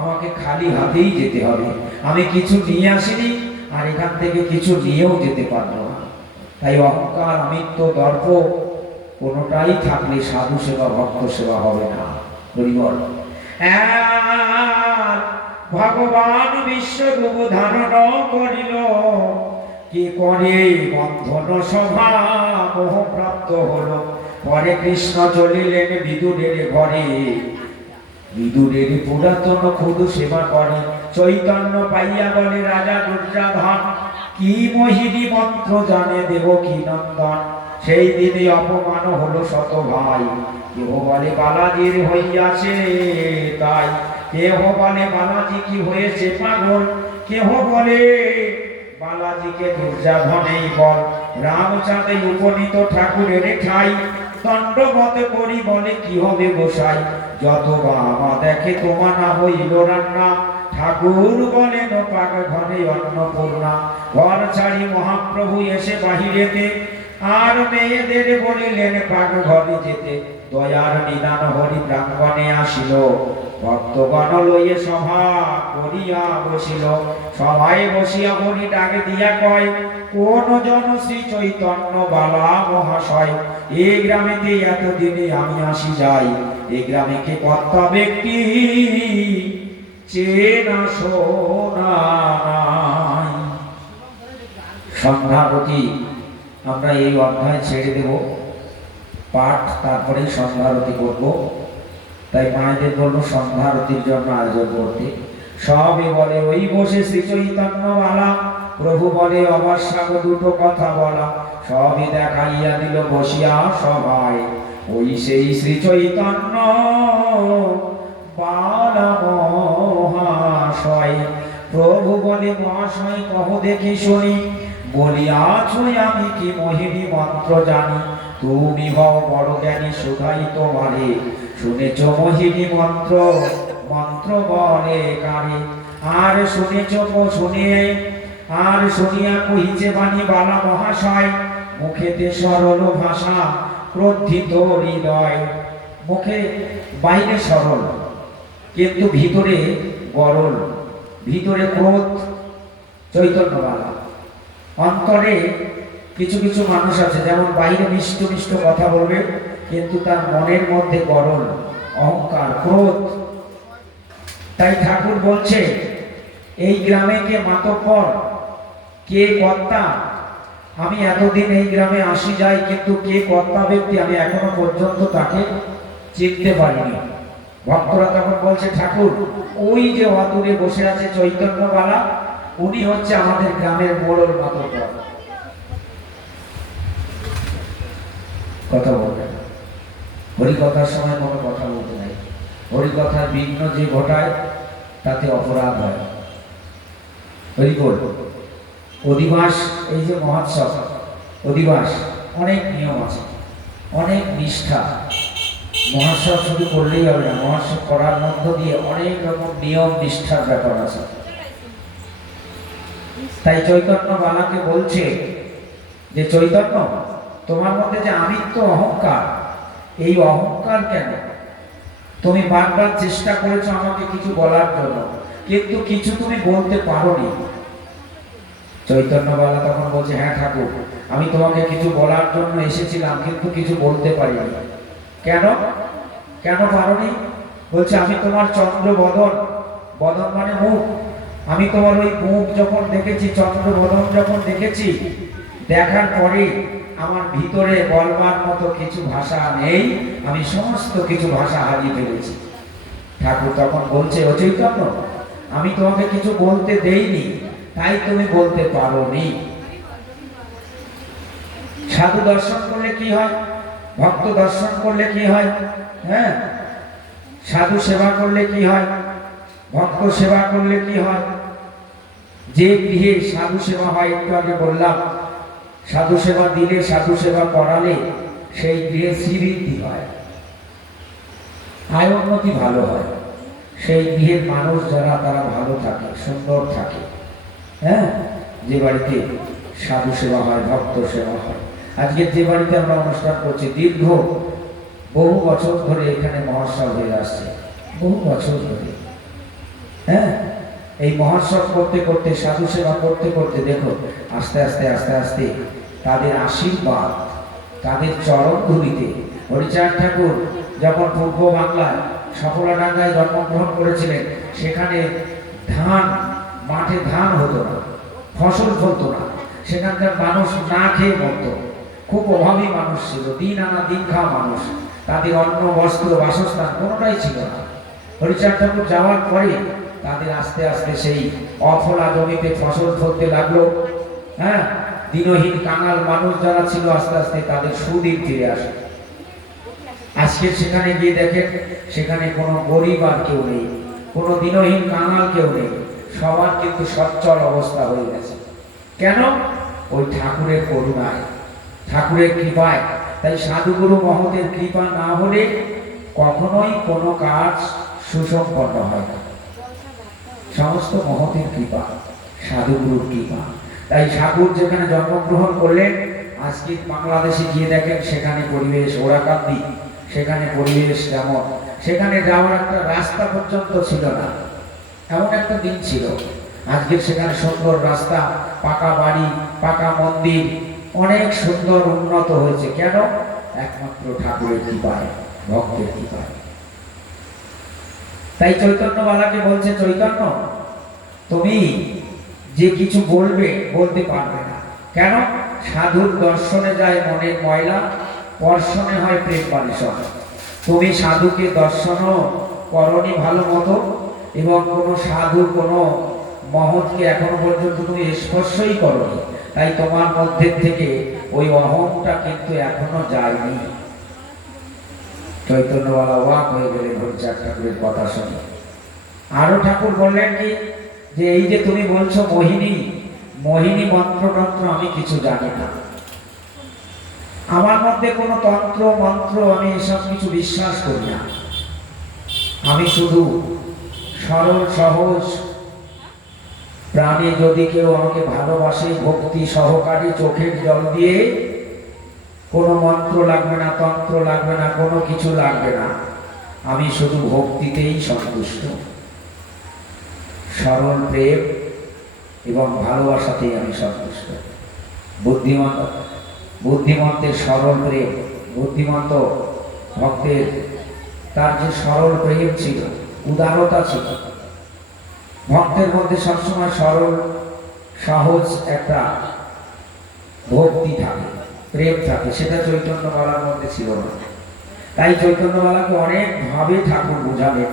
আমাকে খালি হাতেই যেতে হবে। আমি কিছু নিয়ে আসিনি, আর এখান থেকে কিছু নিয়েও যেতে পারবো না। তাই অহংকার, আমিত্ব, দর্প কোনোটাই থাকলে সাধু সেবা, ভক্ত সেবা হবে না। হরিবল। ভগবান বিশ্বরূপ ধারণ করিল, কি করে বন্ধন সভা মোহ প্রাপ্ত হলো। পরে কৃষ্ণ চলিলেন বিদুরের ঘরে, বিদুরের পুরাতন খুদ সেবা করে। চৈতন্য পাইয়া বলে রাজা দুর্যাধন, কি মোহিনী মন্ত্র জানে দেবকী নন্দন। সেই দিনে অপমান হলো শত ভাই, কেহ বলে বালাজির হইয়াছে তাই। কেহ বলে বালাজি কি হয়েছে পাগল, কেহ বলে বালাজিকে দুর্যাধনেই বল, রামচাঁদে উপনীত ঠাকুরের ঠাই, দণ্ডবত করি বলে কি হবে গোসাই, যত বাবা দেখে তোমা না হইল রান্না, ঠাকুর বলেন পাক ঘরে অন্নপূর্ণা। ঘর ছাড়ি মহাপ্রভু এসে বাহিরেতে, আর মেয়েদের বলিলেন পাক ঘরে যেতে, দয়ার নিদান হরি প্রাঙ্গণে আসিল, ভক্তগণ লইয়ে সভা করিয়া বসিল, সভায় বসিয়া হরি ডাকে দিয়া কয়, কোন জন শ্রী চৈতন্য বালা মহাশয়, এই গ্রামেতে এতদিনে আমি আসি যাই, এই গ্রামে কে কর্তা ব্যক্তি চেনা শোনা নাই। সন্ধ্যারতি আমরা এই অধ্যায় ছেড়ে দেব, পাঠ তারপরেই সন্ধ্যারতি করব। তাই মায়েদের বলবো সন্ধ্যারতির জন্য আয়োজন করতে। সবে বলে ওই বসে শ্রী চৈতন্য বালা, প্রভু বলে অবশ্যাগ দুটো কথা বলা, সবই দেখাইয়া দিল বসিয়া সবাই, ওই সেই শ্রী চৈতন্য বালা মহাশয়। প্রভু বলে মহাশয় কহ দেখি শুনি, বলিয়াছ আমি কি মোহিনী মন্ত্র জানি, তুমি হও বড় জ্ঞানী শুধাই তোমারে, শুনেছ মোহিনী মন্ত্র, মন্ত্র বলে কারে, আর শুনেছ শুনিয়ে, আর শুনিয়া কহিছে বাণী বালা মহাশয়, মুখেতে সরল ভাষা ক্রোধিত হৃদয়। মুখে বাইরে সরল কিন্তু ভিতরে গরল, ভিতরে ক্রোধ চৈতন্য বালা। অন্তরে কিছু কিছু মানুষ আছে যেমন বাইরে মিষ্ট মিষ্ট কথা বলবে কিন্তু তার মনের মধ্যে গরল, অহংকার, ক্রোধ। তাই ঠাকুর বলছে এই গ্রামে কে মাতব্বর, কে কর্তা, আমি এতদিন এই গ্রামে আসি যাই কিন্তু কে কর্তা ব্যক্তি আমি এখনো পর্যন্ত তাকে চিনতে পারিনি। ভক্তরা তখন বলছে ঠাকুর ওই যে অদূরে বসে আছে চৈতন্য বালা, উনি হচ্ছে আমাদের গ্রামের মোড়ল মাতব্বর। কথা বলবেন, হরিকথার সময় কোনো কথা বলতে নাই, হরিকথার বিঘ্ন যে ঘটায় তাতে অপরাধ হয়। হরিবোল অধিবাস, এই যে মহোৎসব অধিবাস, অনেক নিয়ম আছে, অনেক নিষ্ঠা। মহোৎসব শুধু করলেই হবে না, মহোৎসব করার মধ্য দিয়ে অনেক রকম নিয়ম নিষ্ঠার ব্যাপার আছে। তাই চৈতন্য বালাকে বলছে যে চৈতন্য তোমার মধ্যে যে আমিত্ব অহংকার, এই অহংকার কেন? তুমি বারবার চেষ্টা করেছো আমাকে কিছু বলার জন্য কিন্তু কিছু তুমি বলতে পারোনি। চৈতন্য বালা তখন বলছে হ্যাঁ ঠাকুর, আমি তোমাকে কিছু বলার জন্য এসেছিলাম কিন্তু কিছু বলতে পারিনি। কেন কেন পারোনি? বলছে আমি তোমার চন্দ্র বদন, বদন মানে মুখ, আমি তোমার ওই মুখ যখন দেখেছি, চন্দ্র বদন যখন দেখেছি, দেখার পরে আমার ভিতরে বলবার মতো কিছু ভাষা নেই, আমি সমস্ত কিছু ভাষা হারিয়ে ফেলেছি। ঠাকুর তখন বলছে ও চৈতন্য, আমি তোমাকে কিছু বলতে দেইনি তাই তুমি বলতে পারোনি। সাধু দর্শন করলে কি হয়, ভক্ত দর্শন করলে কি হয়, হ্যাঁ, সাধু সেবা করলে কি হয়, ভক্ত সেবা করলে কি হয়। যে গৃহে সাধু সেবা হয়, একটু আগে বললাম, সাধু সেবা দিলে, সাধু সেবা করালে সেই গৃহে শ্রীবৃদ্ধি হয়, আয় উন্নতি ভালো হয়, সেই গৃহের মানুষ যারা তারা ভালো থাকে, সুন্দর থাকে। হ্যাঁ, যে বাড়িতে সাধু সেবা হয়, ভক্ত সেবা হয়। আজকে যে বাড়িতে আমরা অনুষ্ঠান করছি, দীর্ঘ বহু বছর ধরে এখানে মহোৎসব হয়ে আসছে, বহু বছর ধরে। হ্যাঁ, এই মহোৎসব করতে করতে, সাধু সেবা করতে করতে দেখো আস্তে আস্তে আস্তে আস্তে তাদের আশীর্বাদ, তাদের চরণ ধুলিতে। হরিচাঁদ ঠাকুর যখন পূর্ব বাংলায় সফলাডাঙ্গায় জন্মগ্রহণ করেছিলেন, সেখানে ধান, মাঠে ধান হতো না, ফসল ফলতো না, সেখানকার মানুষ না খেয়ে মরত, খুব অভাবী মানুষ ছিল, দিন আনা দিন খাওয়া মানুষ, তাদের অন্ন বস্ত্র বাসস্থান কোনোটাই ছিল না। হরিচাঁদ ঠাকুর যাওয়ার পরে তাদের আস্তে আস্তে সেই অফলা জমিতে ফসল ফলতে লাগলো। হ্যাঁ, দিনহীন কাঙাল মানুষ যারা ছিল আস্তে আস্তে তাদের সুদিন ফিরে আসে। আজকে সেখানে গিয়ে দেখেন সেখানে কোনো গরিব আর কেউ নেই, কোনো দিনহীন কাঙাল কেউ নেই, সবার কিন্তু সচ্ছল অবস্থা হয়ে গেছে। কেন? ওই ঠাকুরের করুণায়, ঠাকুরের কৃপায়। তাই সাধুগুরু মহতের কৃপা না হলে কখনোই কোনো কাজ সুসম্পন্ন হয় না। সমস্ত মহতের কৃপা, সাধুগুরুর কৃপা। তাই ঠাকুর যেখানে জন্মগ্রহণ করলেন, আজকে বাংলাদেশে গিয়ে দেখেন সেখানে পরিবেশ ওরাকান্দি, সেখানে পরিবেশ কেমন, সেখানে যাওয়ার একটা রাস্তা পর্যন্ত ছিল না, এমন একটা দিন ছিল। আজকে সেখানে সুন্দর রাস্তা, পাকা বাড়ি, পাকা মন্দির, অনেক সুন্দর উন্নত হয়েছে। কেন? একমাত্র ঠাকুরের কৃপায়, ভক্তের কৃপায়। তাই চৈতন্যবালাকে বলছে, চৈতন্য তুমি যে কিছু বলবে বলতে পারবে না। কেন? সাধুর দর্শনে যায় মনের ময়লা, পর্ষণে হয় প্রেম পালিশন। তুমি সাধুকে দর্শনও করনি ভালো মতো, এবং কোনো সাধু কোনো মহৎকে এখনো পর্যন্ত তুমি স্পর্শই করনি। তাই তোমার মধ্যে থেকে ওই অহংটা কিন্তু এখনো যায়নি। চৈতন্যবালা অবাক হয়ে গেলেন হরিচাঁদ ঠাকুরের কথা শুনে। আরো ঠাকুর বললেন কি, যে এই যে তুমি বলছো মোহিনী, মোহিনী মন্ত্রতন্ত্র আমি কিছু জানি না, আমার মধ্যে কোনো তন্ত্র মন্ত্র আমি এসব কিছু বিশ্বাস করি না। আমি শুধু সরল সহজ প্রাণী, যদি কেউ আমাকে ভালোবাসে ভক্তি সহকারে চোখের জল দিয়ে, কোনো মন্ত্র লাগবে না, তন্ত্র লাগবে না, কোনো কিছু লাগবে না, আমি শুধু ভক্তিতেই সন্তুষ্ট। সরল প্রেম এবং ভালোবাসাতেই আমি সন্তুষ্ট। বুদ্ধিমন্তের সরল প্রেম, বুদ্ধিমন্ত ভক্তের তার যে সরল প্রেম ছিল, উদারতা ছিল, ভক্তের মধ্যে সবসময় সরল সহজ একটা ভক্তি থাকে, প্রেম থাকে, সেটা চৈতন্যবালার মধ্যে ছিল না। তাই চৈতন্যবালাকে অনেক ভাবে ঠাকুর বুঝালেন।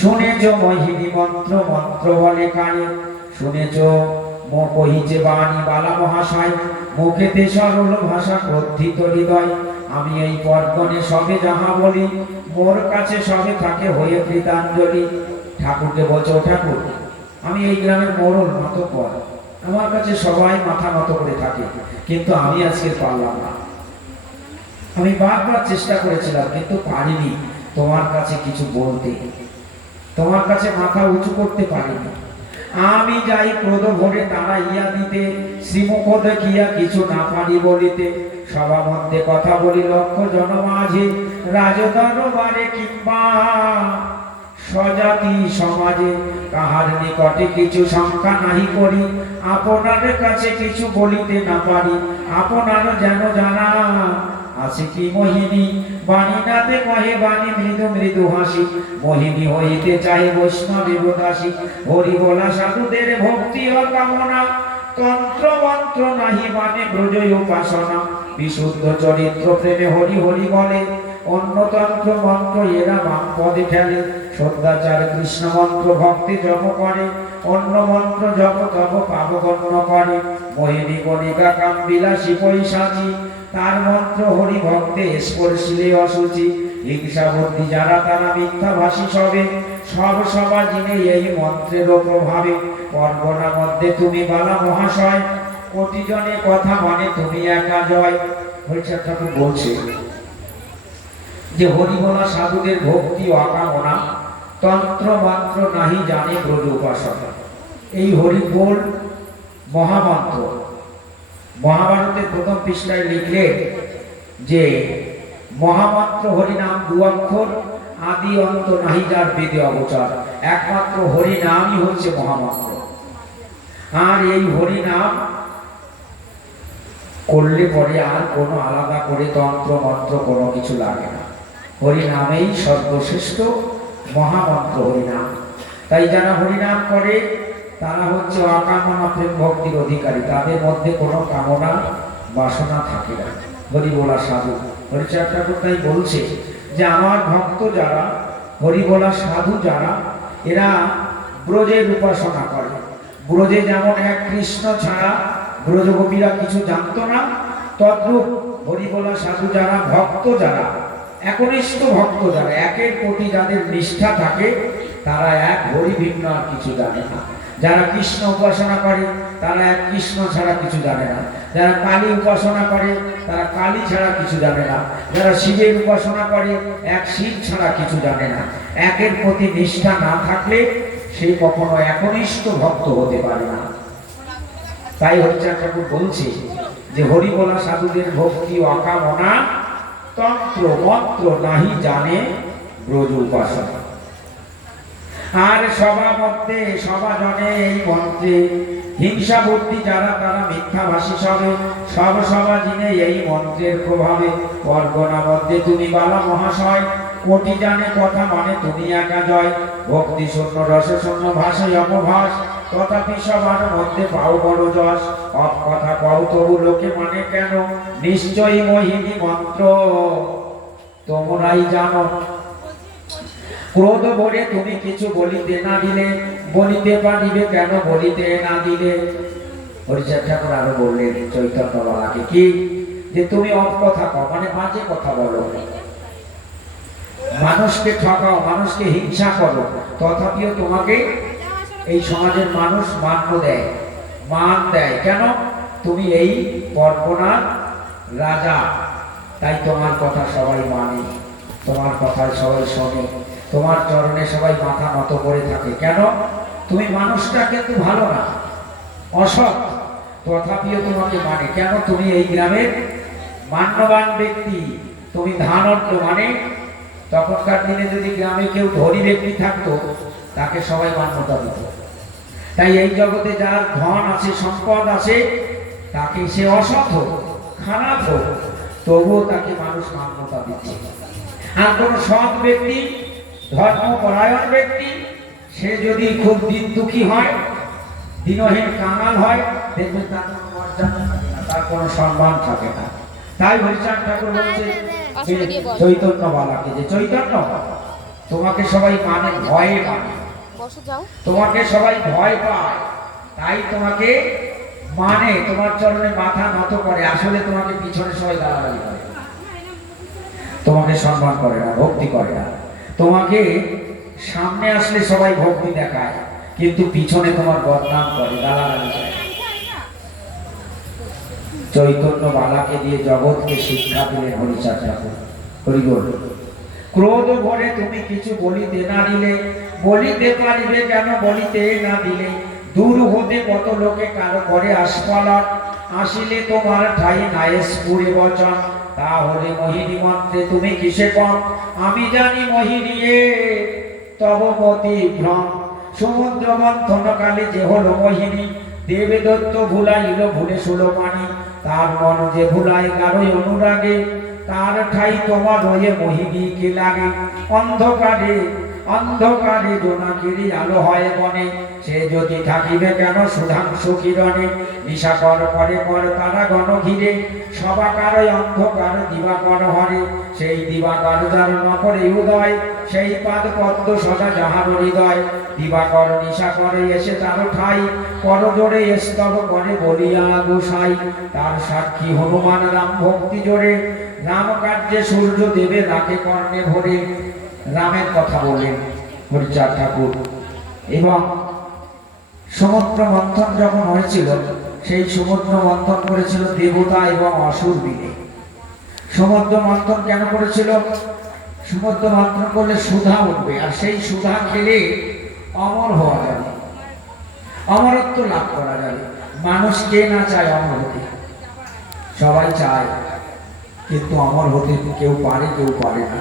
শুনেছ মহিনী মন্ত্র, মন্ত্র বলে কানে, শুনেছ কহিছে বাণী বালা মহাশয়, মুখেতে সরল ভাষা ক্রোধিত হৃদয়। আমি এই পর্বণে সবে যাহা বলি, মোর কাছে সবে থাকে হয়ে কৃতাঞ্জলি। ঠাকুরকে বলছে, ও ঠাকুর, আমি এই গ্রামের মোড়ল মাতব্বর, আমার কাছে সবাই মাথা নত করে থাকে, কিন্তু আমি আজকে পারলাম না। আমি বারবার চেষ্টা করেছিলাম কিন্তু পারিনি তোমার কাছে কিছু বলতে, তোমার কাছে মাথা উঁচু করতে পারিনি। আমি যাই ক্রোধ ভরে তারা ইয়া দিতে, শ্রীমুখ দেখিয়া কিছু না পারি বলিতে। সভা মধ্যে কথা বলি লক্ষ জনমাঝে, রাজদরবারে কিংবা স্বজাতি সমাজে। কাহার নিকটে কিছু শঙ্কা নাহি করি, আপনার কাছে কিছু বলিতে না পারি। আপনার যেন জানা আছে কি মোহিনী, বাণী নাতে কহে বাণী মৃদু মৃদু হাসি। মোহিনী হইতে চাহে বৈষ্ণবী দাসী, হরি বলা সাধুদের ভক্তি ও কামনা। তন্ত্র মন্ত্র নাহি মানে ব্রজয় উপাসনা, বিশুদ্ধ চরিত্র প্রেমে হরি হরি বলে। অন্য তন্ত্র মন্ত্র এরা বাম পদে ঠেলে, সদাচার কৃষ্ণ মন্ত্র ভক্তি জপ করে। অন্য মন্ত্র জপ তপ পাপ গণ্য করে। মোহিনী কণিকা কাম বিলাসী পৈশাচী, তার মন্ত্র হরি ভক্তে স্পর্শিলে অসুচি। হিংসা বুদ্ধি যারা তারা মিথ্যাভাষী সবে, সব সভা জিনে এই মন্ত্রের প্রভাবে। পর্বনা মধ্যে তুমি বালা মহাশয়, কোটি জনে কথা মানে তুমি একা জয়। হরিচাঁদ ঠাকুর বলছে যে হরিবলা সাধুদের ভক্তি অকামনা, তন্ত্র মন্ত্র নাহি জানে ব্রজ উপাসনা। এই হরিবোল মহামন্ত্র মহাভারতের প্রথম পৃষ্ঠায় লিখলেন যে মহামন্ত্র হরিনাম দু অক্ষর, আদি অন্ত নাহি যার বেদে অবচার। একমাত্র হরিনামই হচ্ছে মহামন্ত্র। আর এই হরিনাম করলে পরে আর কোনো আলাদা করে তন্ত্র মন্ত্র কোনো কিছু লাগে না। হরিনামেই সর্বশ্রেষ্ঠ মহামন্ত্র হরিনাম। তাই যারা হরিনাম করে তারা হচ্ছে অকামনা প্রেম ভক্তির অধিকারী, তাদের মধ্যে কোনো কামনা বাসনা থাকে না। হরিবোলা সাধু, হরিচাঁদ ঠাকুর তাই বলছে যে আমার ভক্ত যারা, হরিবোলা সাধু যারা, এরা ব্রজের উপাসনা করে। ব্রজে যেমন এক কৃষ্ণ ছাড়া ব্রজগোপীরা কিছু জানতো না, তদ্রূপ হরিবোলা সাধু যারা, ভক্ত যারা, একনিষ্ঠ ভক্ত যারা, একের প্রতি যাদের নিষ্ঠা থাকে, তারা এক, হরি ভিন্ন আর কিছু জানে না। যারা কৃষ্ণ উপাসনা করে তারা এক, কৃষ্ণ ছাড়া কিছু জানে না। যারা কালী উপাসনা করে তারা কালী ছাড়া কিছু জানে না। যারা শিবের উপাসনা করে এক, শিব ছাড়া কিছু জানে না। একের প্রতি নিষ্ঠা না থাকলে সে কখনো একনিষ্ঠ ভক্ত হতে পারে না। তাই হরিচাঁদ ঠাকুর বলছে যে হরি বলা সাধুদের ভক্তি অকামনা, তন্ত্র মন্ত্র নাহি জানে ব্রজ উপাসনা। আর সভা মধ্যে সভাজনে এই মন্ত্রে হিংসা বুদ্ধি যারা তারা মিথ্যাভাষী সবে, সব সভা জিনে এই মন্ত্রের প্রভাবে। পরগনা মধ্যে তুমি বালা মহাশয়, কোটি জানে কথা মানে তুমি একা জয়। ভক্তি শূন্য রসে শূন্য ভাষায় অপভাস, তথাপি সবার মধ্যে পাও বড় যশ। অপ কথা পাও তবু লোকে মানে কেন, নিশ্চয়ই মোহিনী মন্ত্র তোমরাই জানো। ক্রোধ ভরে তুমি কিছু বলিতে না দিলে, বলিতে পারিবে কেন বলিতে না দিলে। হরিচাঁদ ঠাকুর আরো বললেন চৈতন্য বালাকে কি, যে তুমি অপ কথা কও মানে বাজে কথা বলো, মানুষকে ঠকাও, মানুষকে হিংসা করো, তথাপিও তোমাকে এই সমাজের মানুষ মান্য দেয়, মান দেয়। কেন? তুমি এই পরগনার রাজা, তাই তোমার কথা সবাই মানে, তোমার কথা সবাই শোনে, তোমার চরণে সবাই মাথা নত করে থাকে। কেন? তুমি মানুষটা কিন্তু ভালো না, অসৎ, তথাপিও তোমাকে মানে। কেন? তুমি এই গ্রামের মান্যবান ব্যক্তি, তুমি ধানজ্ঞ। মানে তখনকার দিনে যদি গ্রামে কেউ ধনী ব্যক্তি থাকতো তাকে সবাই মান্যতা দিত। তাই এই জগতে যার ধন আছে, সম্পদ আছে, তাকে সে অসৎ হোক, খারাপ হোক, তবুও তাকে মানুষ মান্যতা দিচ্ছে। আর কোন সৎ ব্যক্তি, ধর্মপরায়ণ ব্যক্তি, সে যদি খুব দিন দুঃখী হয়, দিনহীন কাঙাল হয়, দেখবেন তার কোনো মর্যাদা থাকে না, তার কোনো সম্মান থাকে না। তাই হরিচাঁদ ঠাকুর বলছে চৈতন্য বালাকে, যে চৈতন্য তোমাকে সবাই মানে, ভয়ে মানে, তোমাকে সবাই ভয় পায়, তাই তোমাকে মানে, তোমার চরণে মাথা নত করে। আসলে তোমাকে পিছনে সবাই গালাগালি করে, তোমাকে সম্মান করে না, ভক্তি করে না। তোমাকে সামনে আসলে সবাই ভক্তি দেখায়, কিন্তু পিছনে তোমার বদনাম করে, গালাগালি করে। চৈতন্য বালাকে দিয়ে জগৎকে শিক্ষা দিলেন হরিচাঁদ ঠাকুর। হরিবল। ক্রোধ ভরে তুমি কিছু বলিতে না দিলে, বলিতে পারিবে কেন বলিতে না দিলে। দূর হতে কত লোকে কারো ঘরে আসপালন, আসিলে তোমার ঠাই নায়েস পুরে বচন। তাহলে মোহিনী মন্ত্রে তুমি কিসে কম, আমি জানি মোহিনী এ তব মতি ভ্রম। সমুদ্র মন্থন কালে যে হলো মোহিনী, দেবে দত্ত ভুলাইল ভুলে ষোলো পানি। তার মন যে ভুলাই গারোই অনুরাগে, তার ঠাই তোমার হয়ে মোহিনী কে লাগে। অন্ধকারে অন্ধকারে জোনাকিরি আলো হয় বনে, সে যদি থাকিবে কেন সুধাংশু কিরণে। নিশাকর করে কর তারা গণ ঘিরে, সবাকারই অন্ধকার দিবাকর হরে। সেই দিবাকর যার নকরে উদয়, সেই পাদ পদ্ম সদা যাহার হৃদয়। দিবাকর নিশা করে এসে তার ঠাই, করজোড়ে স্তব করে বলিয়া গোসাই। তার সাক্ষী হনুমান রাম ভক্তি জোরে, রাম কার্যে সূর্য দেবে রাখে কর্ণে ভরে। রামের কথা বলেন হরিচাঁদ ঠাকুর। এবং সমুদ্র মন্থন যখন হয়েছিল, সেই সমুদ্র মন্থন করেছিল দেবতা এবং অসুর মিলে। সমুদ্র মন্থন কেন করেছিল? সমুদ্র মন্থন করলে সুধা উঠবে, আর সেই সুধা খেলে অমর হওয়া যাবে, অমরত্ব লাভ করা যাবে। মানুষ কে না চায় অমর হতে? সবাই চায়, কিন্তু অমর হতে কেউ পারে, কেউ পারে না।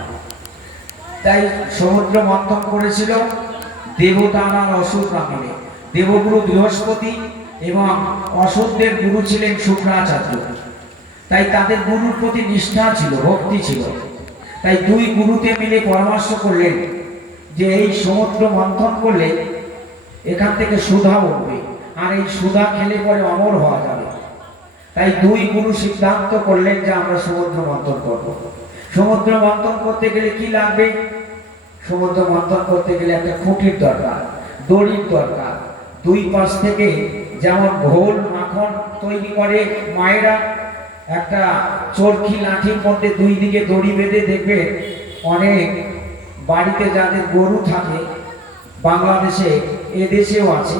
তাই সমুদ্র মন্থন করেছিল দেবতা আর অসুররা মিলে। দেবগুরু বৃহস্পতি এবং অসুরদের গুরু ছিলেন শুক্রাচার্য। তাই তাদের গুরুর প্রতি নিষ্ঠা ছিল, ভক্তি ছিল। তাই দুই গুরুতে মিলে পরামর্শ করলেন যে এই সমুদ্র মন্থন করলে এখান থেকে সুধা উঠবে, আর এই সুধা খেলে পরে অমর হওয়া যাবে। তাই দুই গুরু সিদ্ধান্ত করলেন যে আমরা সমুদ্র মন্থন করব। সমুদ্র মন্থন করতে গেলে কি লাগবে? সমুদ্র মন্থন করতে গেলে একটা খুঁটির দরকার, দড়ির দরকার। দুই পাশ থেকে যেমন ঘোল মাখন তৈরি করে মায়েরা, একটা চরকি লাঠির মধ্যে দুই দিকে দড়ি বেঁধে, দেখবে অনেক বাড়িতে যাদের গরু থাকে বাংলাদেশে এদেশেও আছে,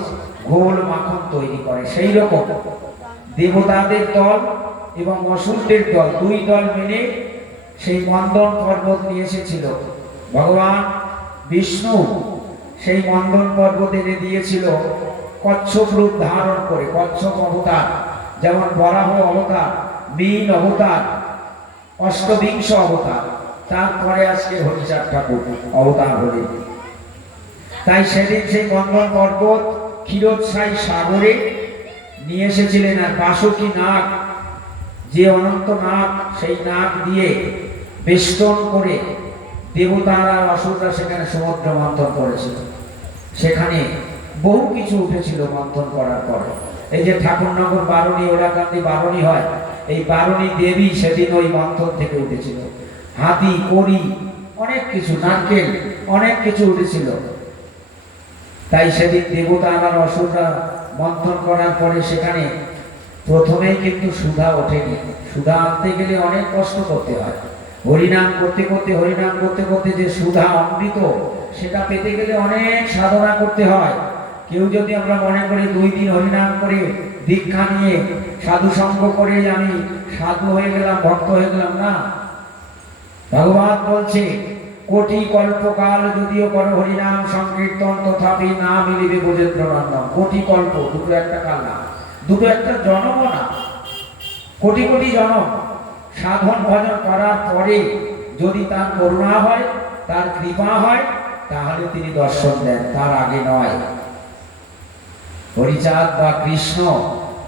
ঘোল মাখন তৈরি করে। সেই রকম দেবতাদের দল এবং অসুরদের দল, দুই দল মিলে সেই মন্দন পর্বত নিয়ে এসেছিল। ভগবান বিষ্ণু সেই মন্দন পর্বত এনে দিয়েছিল কচ্ছপ রূপ ধারণ করে, কচ্ছপ অবতার, যেমন বরাহ অবতার, মীন অবতার, অষ্টবিংশ অবতার, তারপরে আজকে হরিচাঁদ ঠাকুর অবতার হলেন। তাই সেদিন সেই মন্দন পর্বত ক্ষীরোৎসাহী সাগরে নিয়ে এসেছিলেন। আর বাসুকী নাগ, যে অনন্ত নাগ, সেই নাগ দিয়ে বেষ্টন করে দেবতারা অসুররা সেখানে সমুদ্র মন্থন করেছিল। সেখানে বহু কিছু উঠেছিল মন্থন করার পরে। এই যে ঠাকুরনগর বারণী, ওলাকান্দি বারণী হয়, এই বারণী দেবী সেদিন ওই মন্থন থেকে উঠেছিল। হাতি, কড়ি, অনেক কিছু, নারকেল, অনেক কিছু উঠেছিল। তাই সেদিন দেবতারা অসুররা মন্থন করার পরে সেখানে প্রথমেই কিন্তু সুধা ওঠেনি। সুধা আনতে গেলে অনেক কষ্ট করতে হয়। হরিনাম করতে করতে, হরিনাম করতে করতে যে সুধা অমৃত, সেটা পেতে গেলে অনেক সাধনা করতে হয়। কেউ যদি আমরা মনে করি 2 দিন হরিনাম করে দীক্ষা নিয়ে সাধু সঙ্গ করে আমি সাধু হয়ে গেলাম, ভক্ত হয়ে গেলাম, না। ভগবান বলছে কোটি কল্পকাল যদিও করো হরিনাম সংকীর্তন তথাপি না মিলিবে ব্রজেন্দ্র নন্দন। কোটি কল্প, দুটো একটা কাল না, দুটো একটা জন্ম না, কোটি কোটি জন্ম সাধন ভজন করার পরে যদি তার করুণা হয়, তার কৃপা হয়, তাহলে তিনি দর্শন দেন, তার আগে নয়। হরিচাঁদ বা কৃষ্ণ,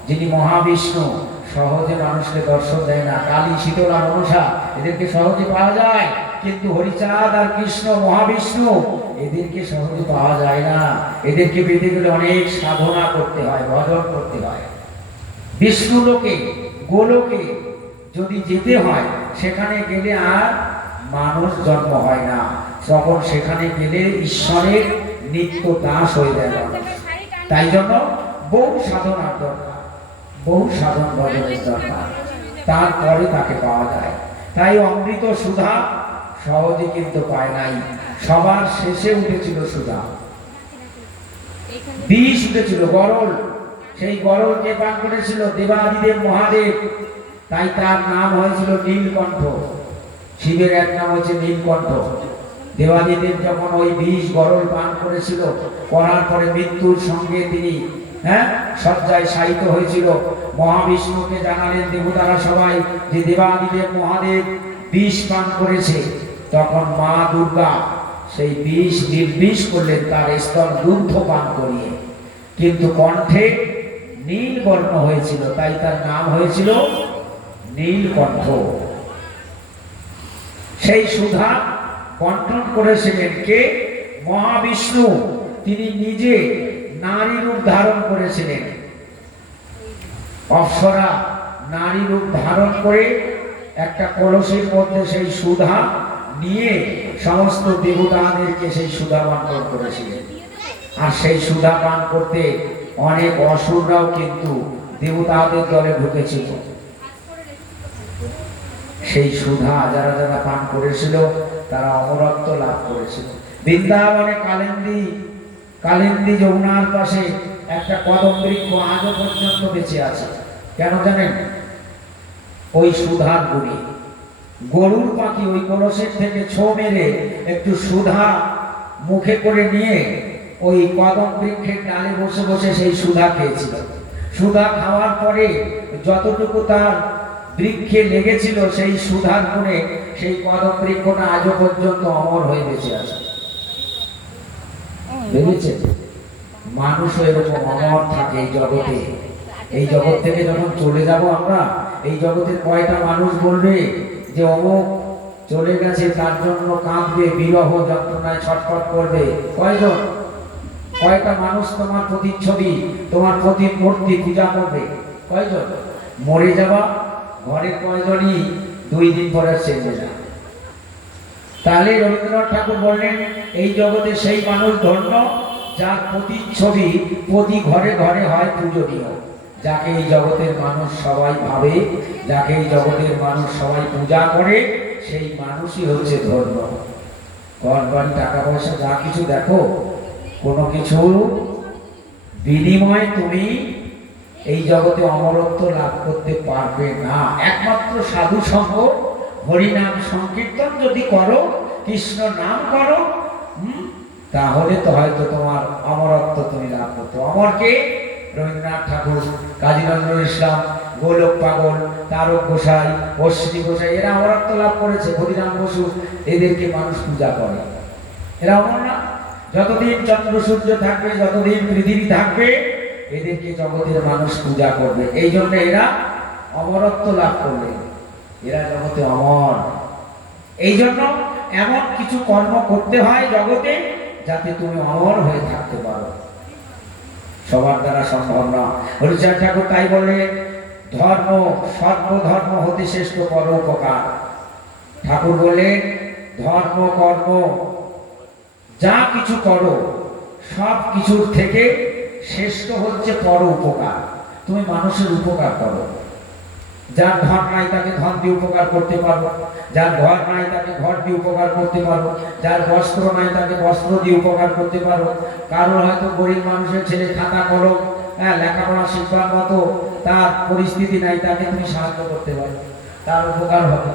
যিনি মহাবিষ্ণু, সহজে মানুষকে দর্শন দেয় না। কালী, শীতলা, মনসা, এদেরকে সহজে পাওয়া যায়, কিন্তু হরিচাঁদ আর কৃষ্ণ, মহাবিষ্ণু, এদেরকে সহজে পাওয়া যায় না। এদেরকে পেতে গেলে অনেক সাধনা করতে হয়, ভজন করতে হয়। বিষ্ণু লোকে, গোলোকে যদি যেতে হয়, সেখানে গেলে আর মানুষ জন্ম হয় না, তখন সেখানে গেলে ঈশ্বরের নিত্য দাস হয়ে যায় মানুষ। তাই জন্য বহু সাধনার দরকার, বহু সাধন ভজনের দরকার, তারপরে তাকে পাওয়া যায়। তাই অমৃত সুধা সহজে কিন্তু পায় নাই, সবার শেষে উঠেছিল সুধা। বিষ উঠেছিল, গরল। সেই গরলকে পান করেছিল দেবাদিদেব মহাদেব, তাই তার নাম হয়েছিল নীলকণ্ঠ। শিবের এক নাম হচ্ছে নীলকণ্ঠ। দেবাদিদেব যখন ওই বিষ গরল পান করেছিল, করার পরে মৃত্যুর সঙ্গে তিনি শয্যায় শায়িত হয়েছিল। মহাবিষ্ণুকে জানালেন দেবতারা সবাই যে দেবাদিদেব মহাদেব বিষ পান করেছে। তখন মা দুর্গা সেই বিষ নির্বিষ করলেন তার স্তন দুগ্ধ পান করিয়ে, কিন্তু কণ্ঠে নীল বর্ণ হয়েছিল, তাই তার নাম হয়েছিল নীলকণ্ঠ। সেই সুধা বন্টন করেছিলেন কে? মহাবিষ্ণু। তিনি নিজে নারী রূপ ধারণ করেছিলেন। অপ্সরা নারী রূপ ধারণ করে একটা কলসের মধ্যে সেই সুধা নিয়ে সমস্ত দেবতাদেরকে সেই সুধা বন্টন করেছিলেন। আর সেই সুধা পান করতে অনেক অসুররাও কিন্তু দেবতাদের দলে ঢুকেছিল। সেই সুধা যারা যারা পান করেছিল তারা অমরত্ব লাভ করেছিল। বৃন্দাবনে কালিন্দী যমুনার পাশে একটা কদম বৃক্ষ আজও পর্যন্ত বেঁচে আছে। কেন জানেন? ওই সুধার গুণে। গরুর পাখি ওই কলসের থেকে ছো মেরে একটু সুধা মুখে করে নিয়ে ওই কদম বৃক্ষের ডালে বসে বসে সেই সুধা খেয়েছিল। সুধা খাওয়ার পরে যতটুকু তার বৃক্ষে লেগেছিল সেই সুধার গুণে সেই কদম বৃক্ষটা আজও পর্যন্ত অমর হয়ে বেঁচে আছে। ভেবেছে মানুষও এরকম অমর থাকে এই জগতে। এই জগৎ থেকে যখন চলে যাব আমরা, এই জগতের কয়টা মানুষ বলবে যে অমুক চলে গেছে, তার জন্য কাঁদবে, বিরহ যন্ত্রণায় ছটফট করবে? কয়জন? কয়টা মানুষ তোমার প্রতিচ্ছবি, তোমার প্রতিমূর্তি পূজা করবে? কয়জন? মরে যাওয়া ঘরে কয়জনই 2 দিন পরে চেনবে না। তাহলে রবীন্দ্রনাথ ঠাকুর বললেন এই জগতে সেই মানুষ ধন্য যার প্রতিচ্ছবি প্রতি ঘরে ঘরে হয় পূজনীয়। যাকে এই জগতের মানুষ সবাই ভাবে, যাকে এই জগতের মানুষ সবাই পূজা করে, সেই মানুষই হচ্ছে ধন্য। ঘর বাড়ি টাকা পয়সা যা কিছু দেখো, কোনো কিছু বিনিময়ে তুমি এই জগতে অমরত্ব লাভ করতে পারবে না। একমাত্র সাধু সঙ্গ, হরিনাম সংকীর্তন যদি করো, কৃষ্ণ নাম করো, তাহলে তো হয়তো তোমার অমরত্ব তুমি লাভ করতে। অমরকে রবীন্দ্রনাথ ঠাকুর, কাজী নজরুল ইসলাম, গোলক পাগল, তারক গোসাই, অশ্বিনী গোসাই, এরা অমরত্ব লাভ করেছে। হরিরাম বসু, এদেরকে মানুষ পূজা করে। এরা অমর না। যতদিন চন্দ্র সূর্য থাকবে, যতদিন পৃথিবী থাকবে, এদেরকে জগতের মানুষ পূজা করবে। এই জন্য এরা অমরত্ব লাভ করবে, এরা জগতে অমর। এই জন্য এমন কিছু কর্ম করতে হয় জগতে, যাতে তুমি অমর হয়ে থাকতে পারো। সবার দ্বারা সম্ভব না। হরিচাঁদ ঠাকুর তাই বলে, ধর্ম সর্বধর্ম হতে শ্রেষ্ঠ পরোপকার। ঠাকুর বলেন, ধর্ম কর্ম যা কিছু করো, সব কিছুর থেকে শ্রেষ্ঠ হচ্ছে পর উপকার। তুমি মানুষের উপকার করো। যার ধন নাই তাকে ধন দিয়ে উপকার করতে পারবো, যার ঘর নাই তাকে ঘর দিয়ে উপকার করতে পারবো, যার বস্ত্র নাই তাকে বস্ত্র দিয়ে উপকার করতে পারবো। কারোর হয়তো গরিব মানুষের ছেলে খাতা কলম, লেখাপড়া শিখবার মতো তার পরিস্থিতি নাই, তাকে তুমি সাহায্য করতে পারো, তার উপকার হবে।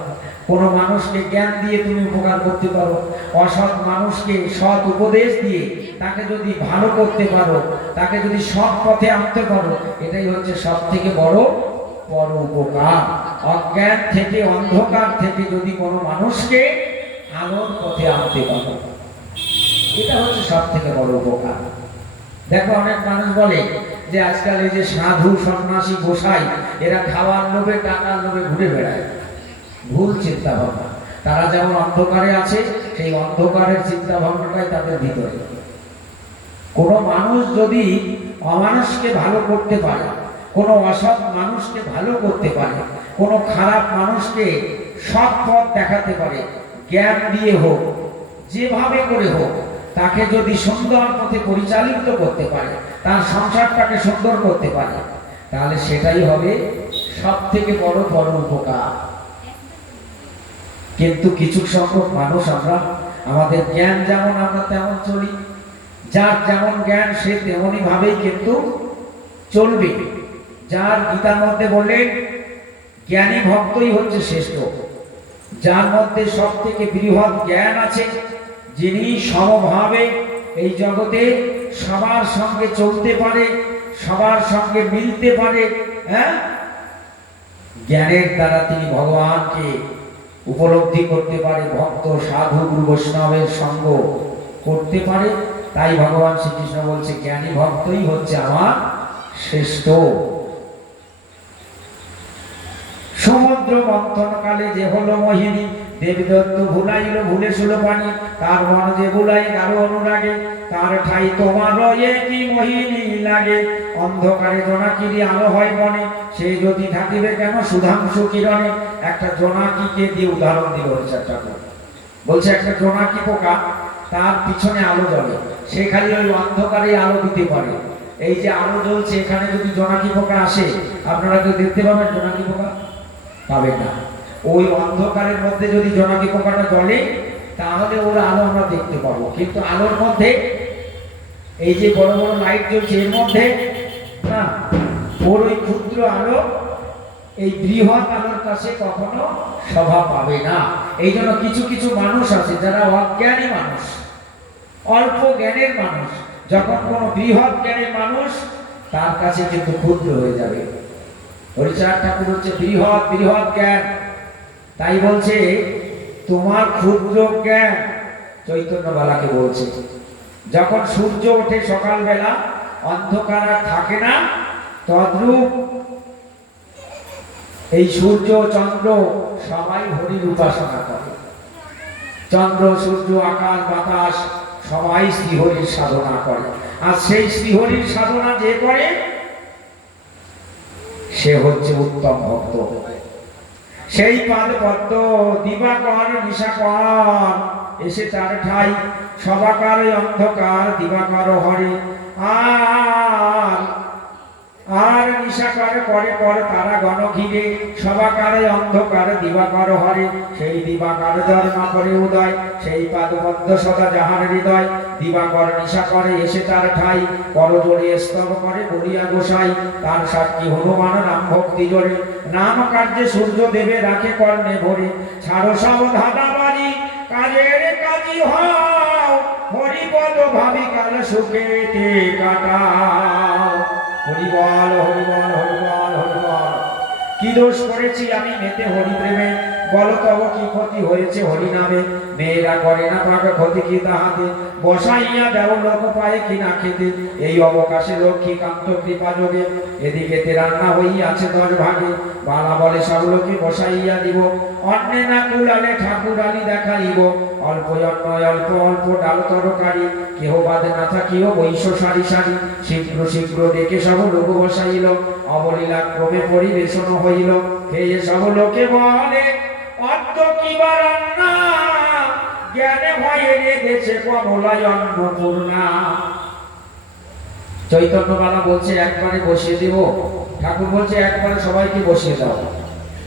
কোনো মানুষকে জ্ঞান দিয়ে তুমি উপকার করতে পারো। অসৎ মানুষকে সৎ উপদেশ দিয়ে তাকে যদি ভালো করতে পারো, তাকে যদি সৎ পথে আনতে পারো, এটাই হচ্ছে সব থেকে বড় পর উপকার। অজ্ঞান থেকে, অন্ধকার থেকে যদি কোনো মানুষকে আলোর পথে আনতে পারো, এটা হচ্ছে সব থেকে বড় উপকার। দেখো, অনেক মানুষ বলে যে আজকাল এই যে সাধু সন্ন্যাসী গোসাই, এরা খাওয়ার লোভে, টাকার লোভে ঘুরে বেড়ায়। ভুল চিন্তা ভাবনা। তারা যেমন অন্ধকারে আছে, সেই অন্ধকারের চিন্তা ভাবনাটাই তাদের ভিতরে। কোনো মানুষ যদি অমানুষকে ভালো করতে পারে, কোনো অসৎ মানুষকে ভালো করতে পারে, কোনো খারাপ মানুষকে সৎ পথ দেখাতে পারে, জ্ঞান দিয়ে হোক, যেভাবে করে হোক, তাকে যদি সুন্দর পথে পরিচালিত করতে পারে, তার সংসারটাকে সুন্দর করতে পারে, তাহলে সেটাই হবে সব থেকে বড় বড় উপকার। কিন্তু কিছু সংখ্যক মানুষ, আমরা আমাদের জ্ঞান যেমন আমরা তেমন চলি, যার যেমন জ্ঞান সে তেমনই ভাবেই কিন্তু চলবে। যার গীতার মধ্যে বললেন, জ্ঞানী ভক্তই হচ্ছে শ্রেষ্ঠ, যার মধ্যে সব থেকে বৃহৎ জ্ঞান আছে, যিনি সমভাবে এই জগতে সবার সঙ্গে চলতে পারে, সবার সঙ্গে মিলতে পারে। জ্ঞানের দ্বারা তিনি ভগবানকে উপলব্ধি করতে পারে, ভক্ত সাধু গুরু বৈষ্ণবের সঙ্গ করতে পারে। তাই ভগবান শ্রীকৃষ্ণ বলছে, জ্ঞানী ভক্তই হচ্ছে আমার শ্রেষ্ঠ। সমুদ্র মন্থন কালে যে হলো মোহিনী, দেবদত্ত ভুলাইল ভুলে শুলো পানি, তার মন যে ভুলাই গাঢ় অনুরাগে, তার ঠাই তোমার কি মোহিনী লাগে। অন্ধকারে জোনাকিরি আলো হয় মনে, সে যদি থাকিবে কেন সুধাংশু কিরণে। একটা জোনাকিকে দিয়ে উদাহরণ দিল হরিচাঁদ ঠাকুর। বলছে, একটা জোনাকি পোকা, তার পিছনে আলো জ্বলে, সে খালি ওই অন্ধকারে আলো দিতে পারে। এই যে আলো জ্বলছে, এখানে যদি জোনাকি পোকা আসে, আপনারা কেউ দেখতে পাবেন জোনাকি পোকা? পাবেন না। ওই অন্ধকারের মধ্যে যদি জোনাকি পোকাটা জ্বলে, তাহলে ওর আলো আমরা দেখতে পাবো। কিন্তু আলোর মধ্যে, এই যে বড় বড় লাইট জ্বলছে, এর মধ্যে না, ওর ওই ক্ষুদ্র আলো এই বৃহৎ আলোর কাছে কখনো শোভা পাবে না। এই জন্য কিছু কিছু মানুষ আছে যারা অজ্ঞানী মানুষ, অল্প জ্ঞানের মানুষ, যখন কোনো বৃহৎ জ্ঞানের মানুষ, তার কাছে কিন্তু ক্ষুদ্র হয়ে যাবে। হরিচাঁদ ঠাকুর হচ্ছে বৃহৎ বৃহৎ জ্ঞান। তাই বলছে, তোমার ক্ষুদ্র জ্ঞান, চৈতন্য বালাকে বলছে, যখন সূর্য ওঠে সকালবেলা, অন্ধকার আর থাকে না, তদ্রূপ এই সূর্য চন্দ্র সবাই হরির উপাসনা করে। চন্দ্র সূর্য আকাশ বাতাস সবাই শ্রীহরির সাধনা করে। আর সেই শ্রীহরির সাধনা যে করে, সে হচ্ছে উত্তম ভক্ত। সেই পাদ পদ্ম দিবাকর নিশাকর, এসে তার ঠাই সবাকার অন্ধকার দিবাকর হরে। আর আর নিশাকার করে পর তারা গণ ঘিরে সবাকারে অন্ধকার দিবাকর হরে সেই দিবাকর জন্মা করে উদয় সেই পাদবদ্ধ সদা যাহার হৃদয় দিবাকর নিশা করে এসে তার ঠাই করজোড়ে স্তব করে বলিয়া গোসাই তার সাক্ষী হনুমান নাম ভক্তি জোরে নাম কার্যে সূর্য দেবে রাখে কর্ণে ভরে ছাড়ো সব ধাঁধাবাজি কাজের কাজী হও হরিপদ ভাবি কাল সুখেতে কাটাও। হরিবল হরিবল হরিবল হরিবল। কি দোষ করেছি আমি মেতে হরি প্রেমে বলো তব কি ক্ষতি হয়েছে হরি নামে মেয়েরা করে না পাক ক্ষতি কি তাহাতে বসাইয়া দেও লোক পায়ে কি না খেতে এই অবকাশে লক্ষ্মী কান্ত কৃপা যোগে এদিকে রান্না হইয়াছে 10 ভাগে বালা বলে সব লোকে বসাইয়া দিব অন্নে না কুলালে ঠাকুর আলী দেখাইব অল্প অন্ন অল্প অল্প ডাল তরকারি কেহ বাদে না থাকিও বৈশ্য সারি সারি শীঘ্র শীঘ্র ডেকে সব লোক বসাইল অবলীলা ক্রমে পরিবেশন হইল খেয়ে সব লোকে বলে অদ্য কিবা রান্না জ্ঞানে ভয়ে রেখেছে কমলায় অন্নপূর্ণা। চৈতন্যবালা বলছে একবারে বসিয়ে দেব ঠাকুর বলছে একবারে সবাইকে বসিয়ে দাও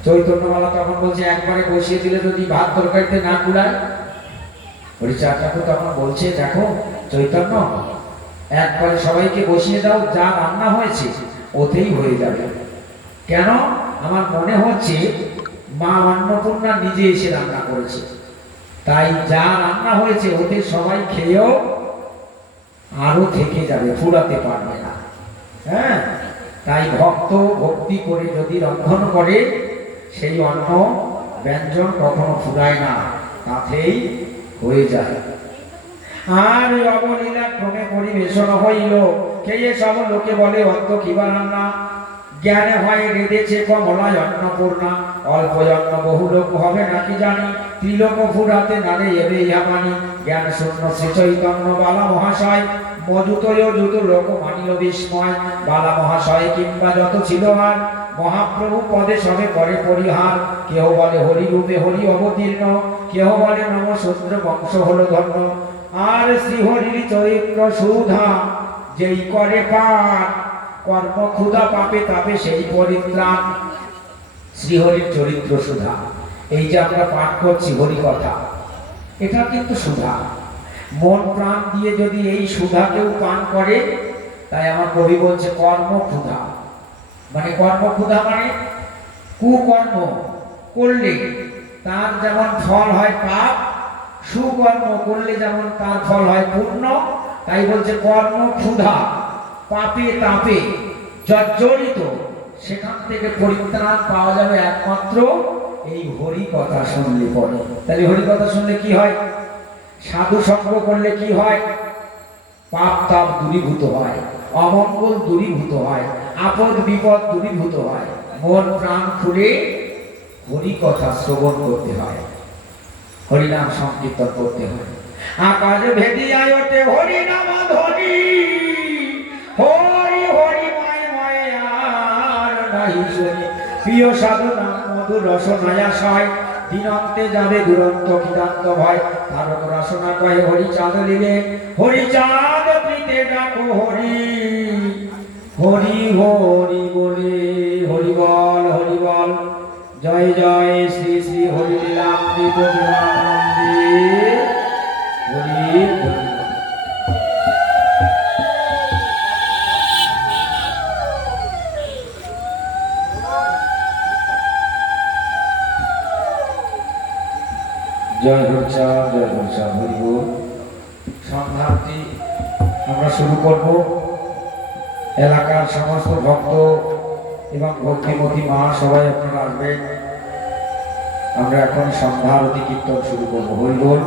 চৈতন্যবালা তখন বলছে একবারে বসিয়ে দিলে যদি ভাত তরকারিতে না কুলায় হরিচাঁদ ঠাকুর তখন বলছে দেখো চৈতন্য একবারে সবাইকে বসিয়ে দাও যা রান্না হয়েছে ওতেই হয়ে যাবে কেন আমার মনে হচ্ছে মা অন্নপূর্ণা নিজে এসে রান্না করেছে তাই যা রান্না হয়েছে ওতে সবাই খেয়েও আরো থেকে যাবে ফুরাতে পারবে না হ্যাঁ তাই ভক্ত ভক্তি করে যদি রন্ধন করে সেই অন্ন ব্যঞ্জন কখনো ফুরায় না তাতেই হয়ে যায়। আর অবলীলা ক্রমে পরিবেশন হইল খেয়ে সব লোকে বলে অদ্য কিবা রান্না জ্ঞানে ভয়ে রেঁধেছে কমলায় অন্নপূর্ণা অল্প অন্ন বহু লোক হবে নাকি জানি ত্রিলোক ফুরাতে নারে এবে ইহা পানি জ্ঞান শূন্য শ্রী চৈতন্য বালা মহাশয় মজুতয় জুত লোক মানিল বিস্ময় বালা মহাশয় কিংবা যত ছিল আর মহাপ্রভু পদে সবে করে পরিহার কেহ বলে হরি রূপে হরি অবতীর্ণ কেহ বলে নম শূদ্র বংশ হল ধন্য আর শ্রীহরির চরিত্র সুধা যেই করে পাঠ কর্ম ক্ষুধা পাপে তাপে সেই পরিত্রাণ। শ্রীহরির চরিত্র সুধা এই যে আমরা পাঠ করছি হরি কথা এটা কিন্তু সুধা মন প্রাণ দিয়ে যদি এই সুধা কেউ পান করে তাই আমার কবি বলছে কর্ম ক্ষুধা মানে কর্ম ক্ষুধা মানে কুকর্ম করলে তার যেমন ফল হয় পাপ সুকর্ম করলে যেমন তার ফল হয় পুণ্য তাই বলছে কর্ম ক্ষুধা পাপে তাপে জর্জরিত সেখান থেকে পরিত্রাণ পাওয়া যাবে একমাত্র এই হরি কথা শুনলে পরে। তাহলে হরি কথা শুনলে কি হয় সাধু সঙ্গ করলে কি হয় পাপ তাপ দূরীভূত হয় অমঙ্গল দূরীভূত হয় আপদ বিপদ দূরীভূত হয় মন প্রাণ খুলে হরি কথা শ্রবণ করতে হয় হরিনাম সংকীর্তন করতে হয় আকাশ ভেদিয়ায় ওঠে হরি নাম ধ্বনি হরি হরি ময় ময় আর নাহি শুনি প্রিয় সাধু নাম মধুর রসনায়াশয় দিনন্তে যাবে দুরন্ত কিদান্ত ভয় তারক রসনা কয়ে হরি চাঁদ লিলে হরি চাঁদ প্রীতে ডাকো হরি হরি হরি বলে হরি বল জয় জয় শ্রী শ্রী হরি লীলামৃত বিমানন্দে হরি হরি। জয় হরিচাঁদ হরি বল। সন্ধ্যারতি আমরা শুরু করব এলাকার সমস্ত ভক্ত এবং ভক্তিমতী মা সবাই আপনারা আসবেন আমরা এখন সন্ধ্যা আরতি কীর্তন শুরু করবো হরি বল।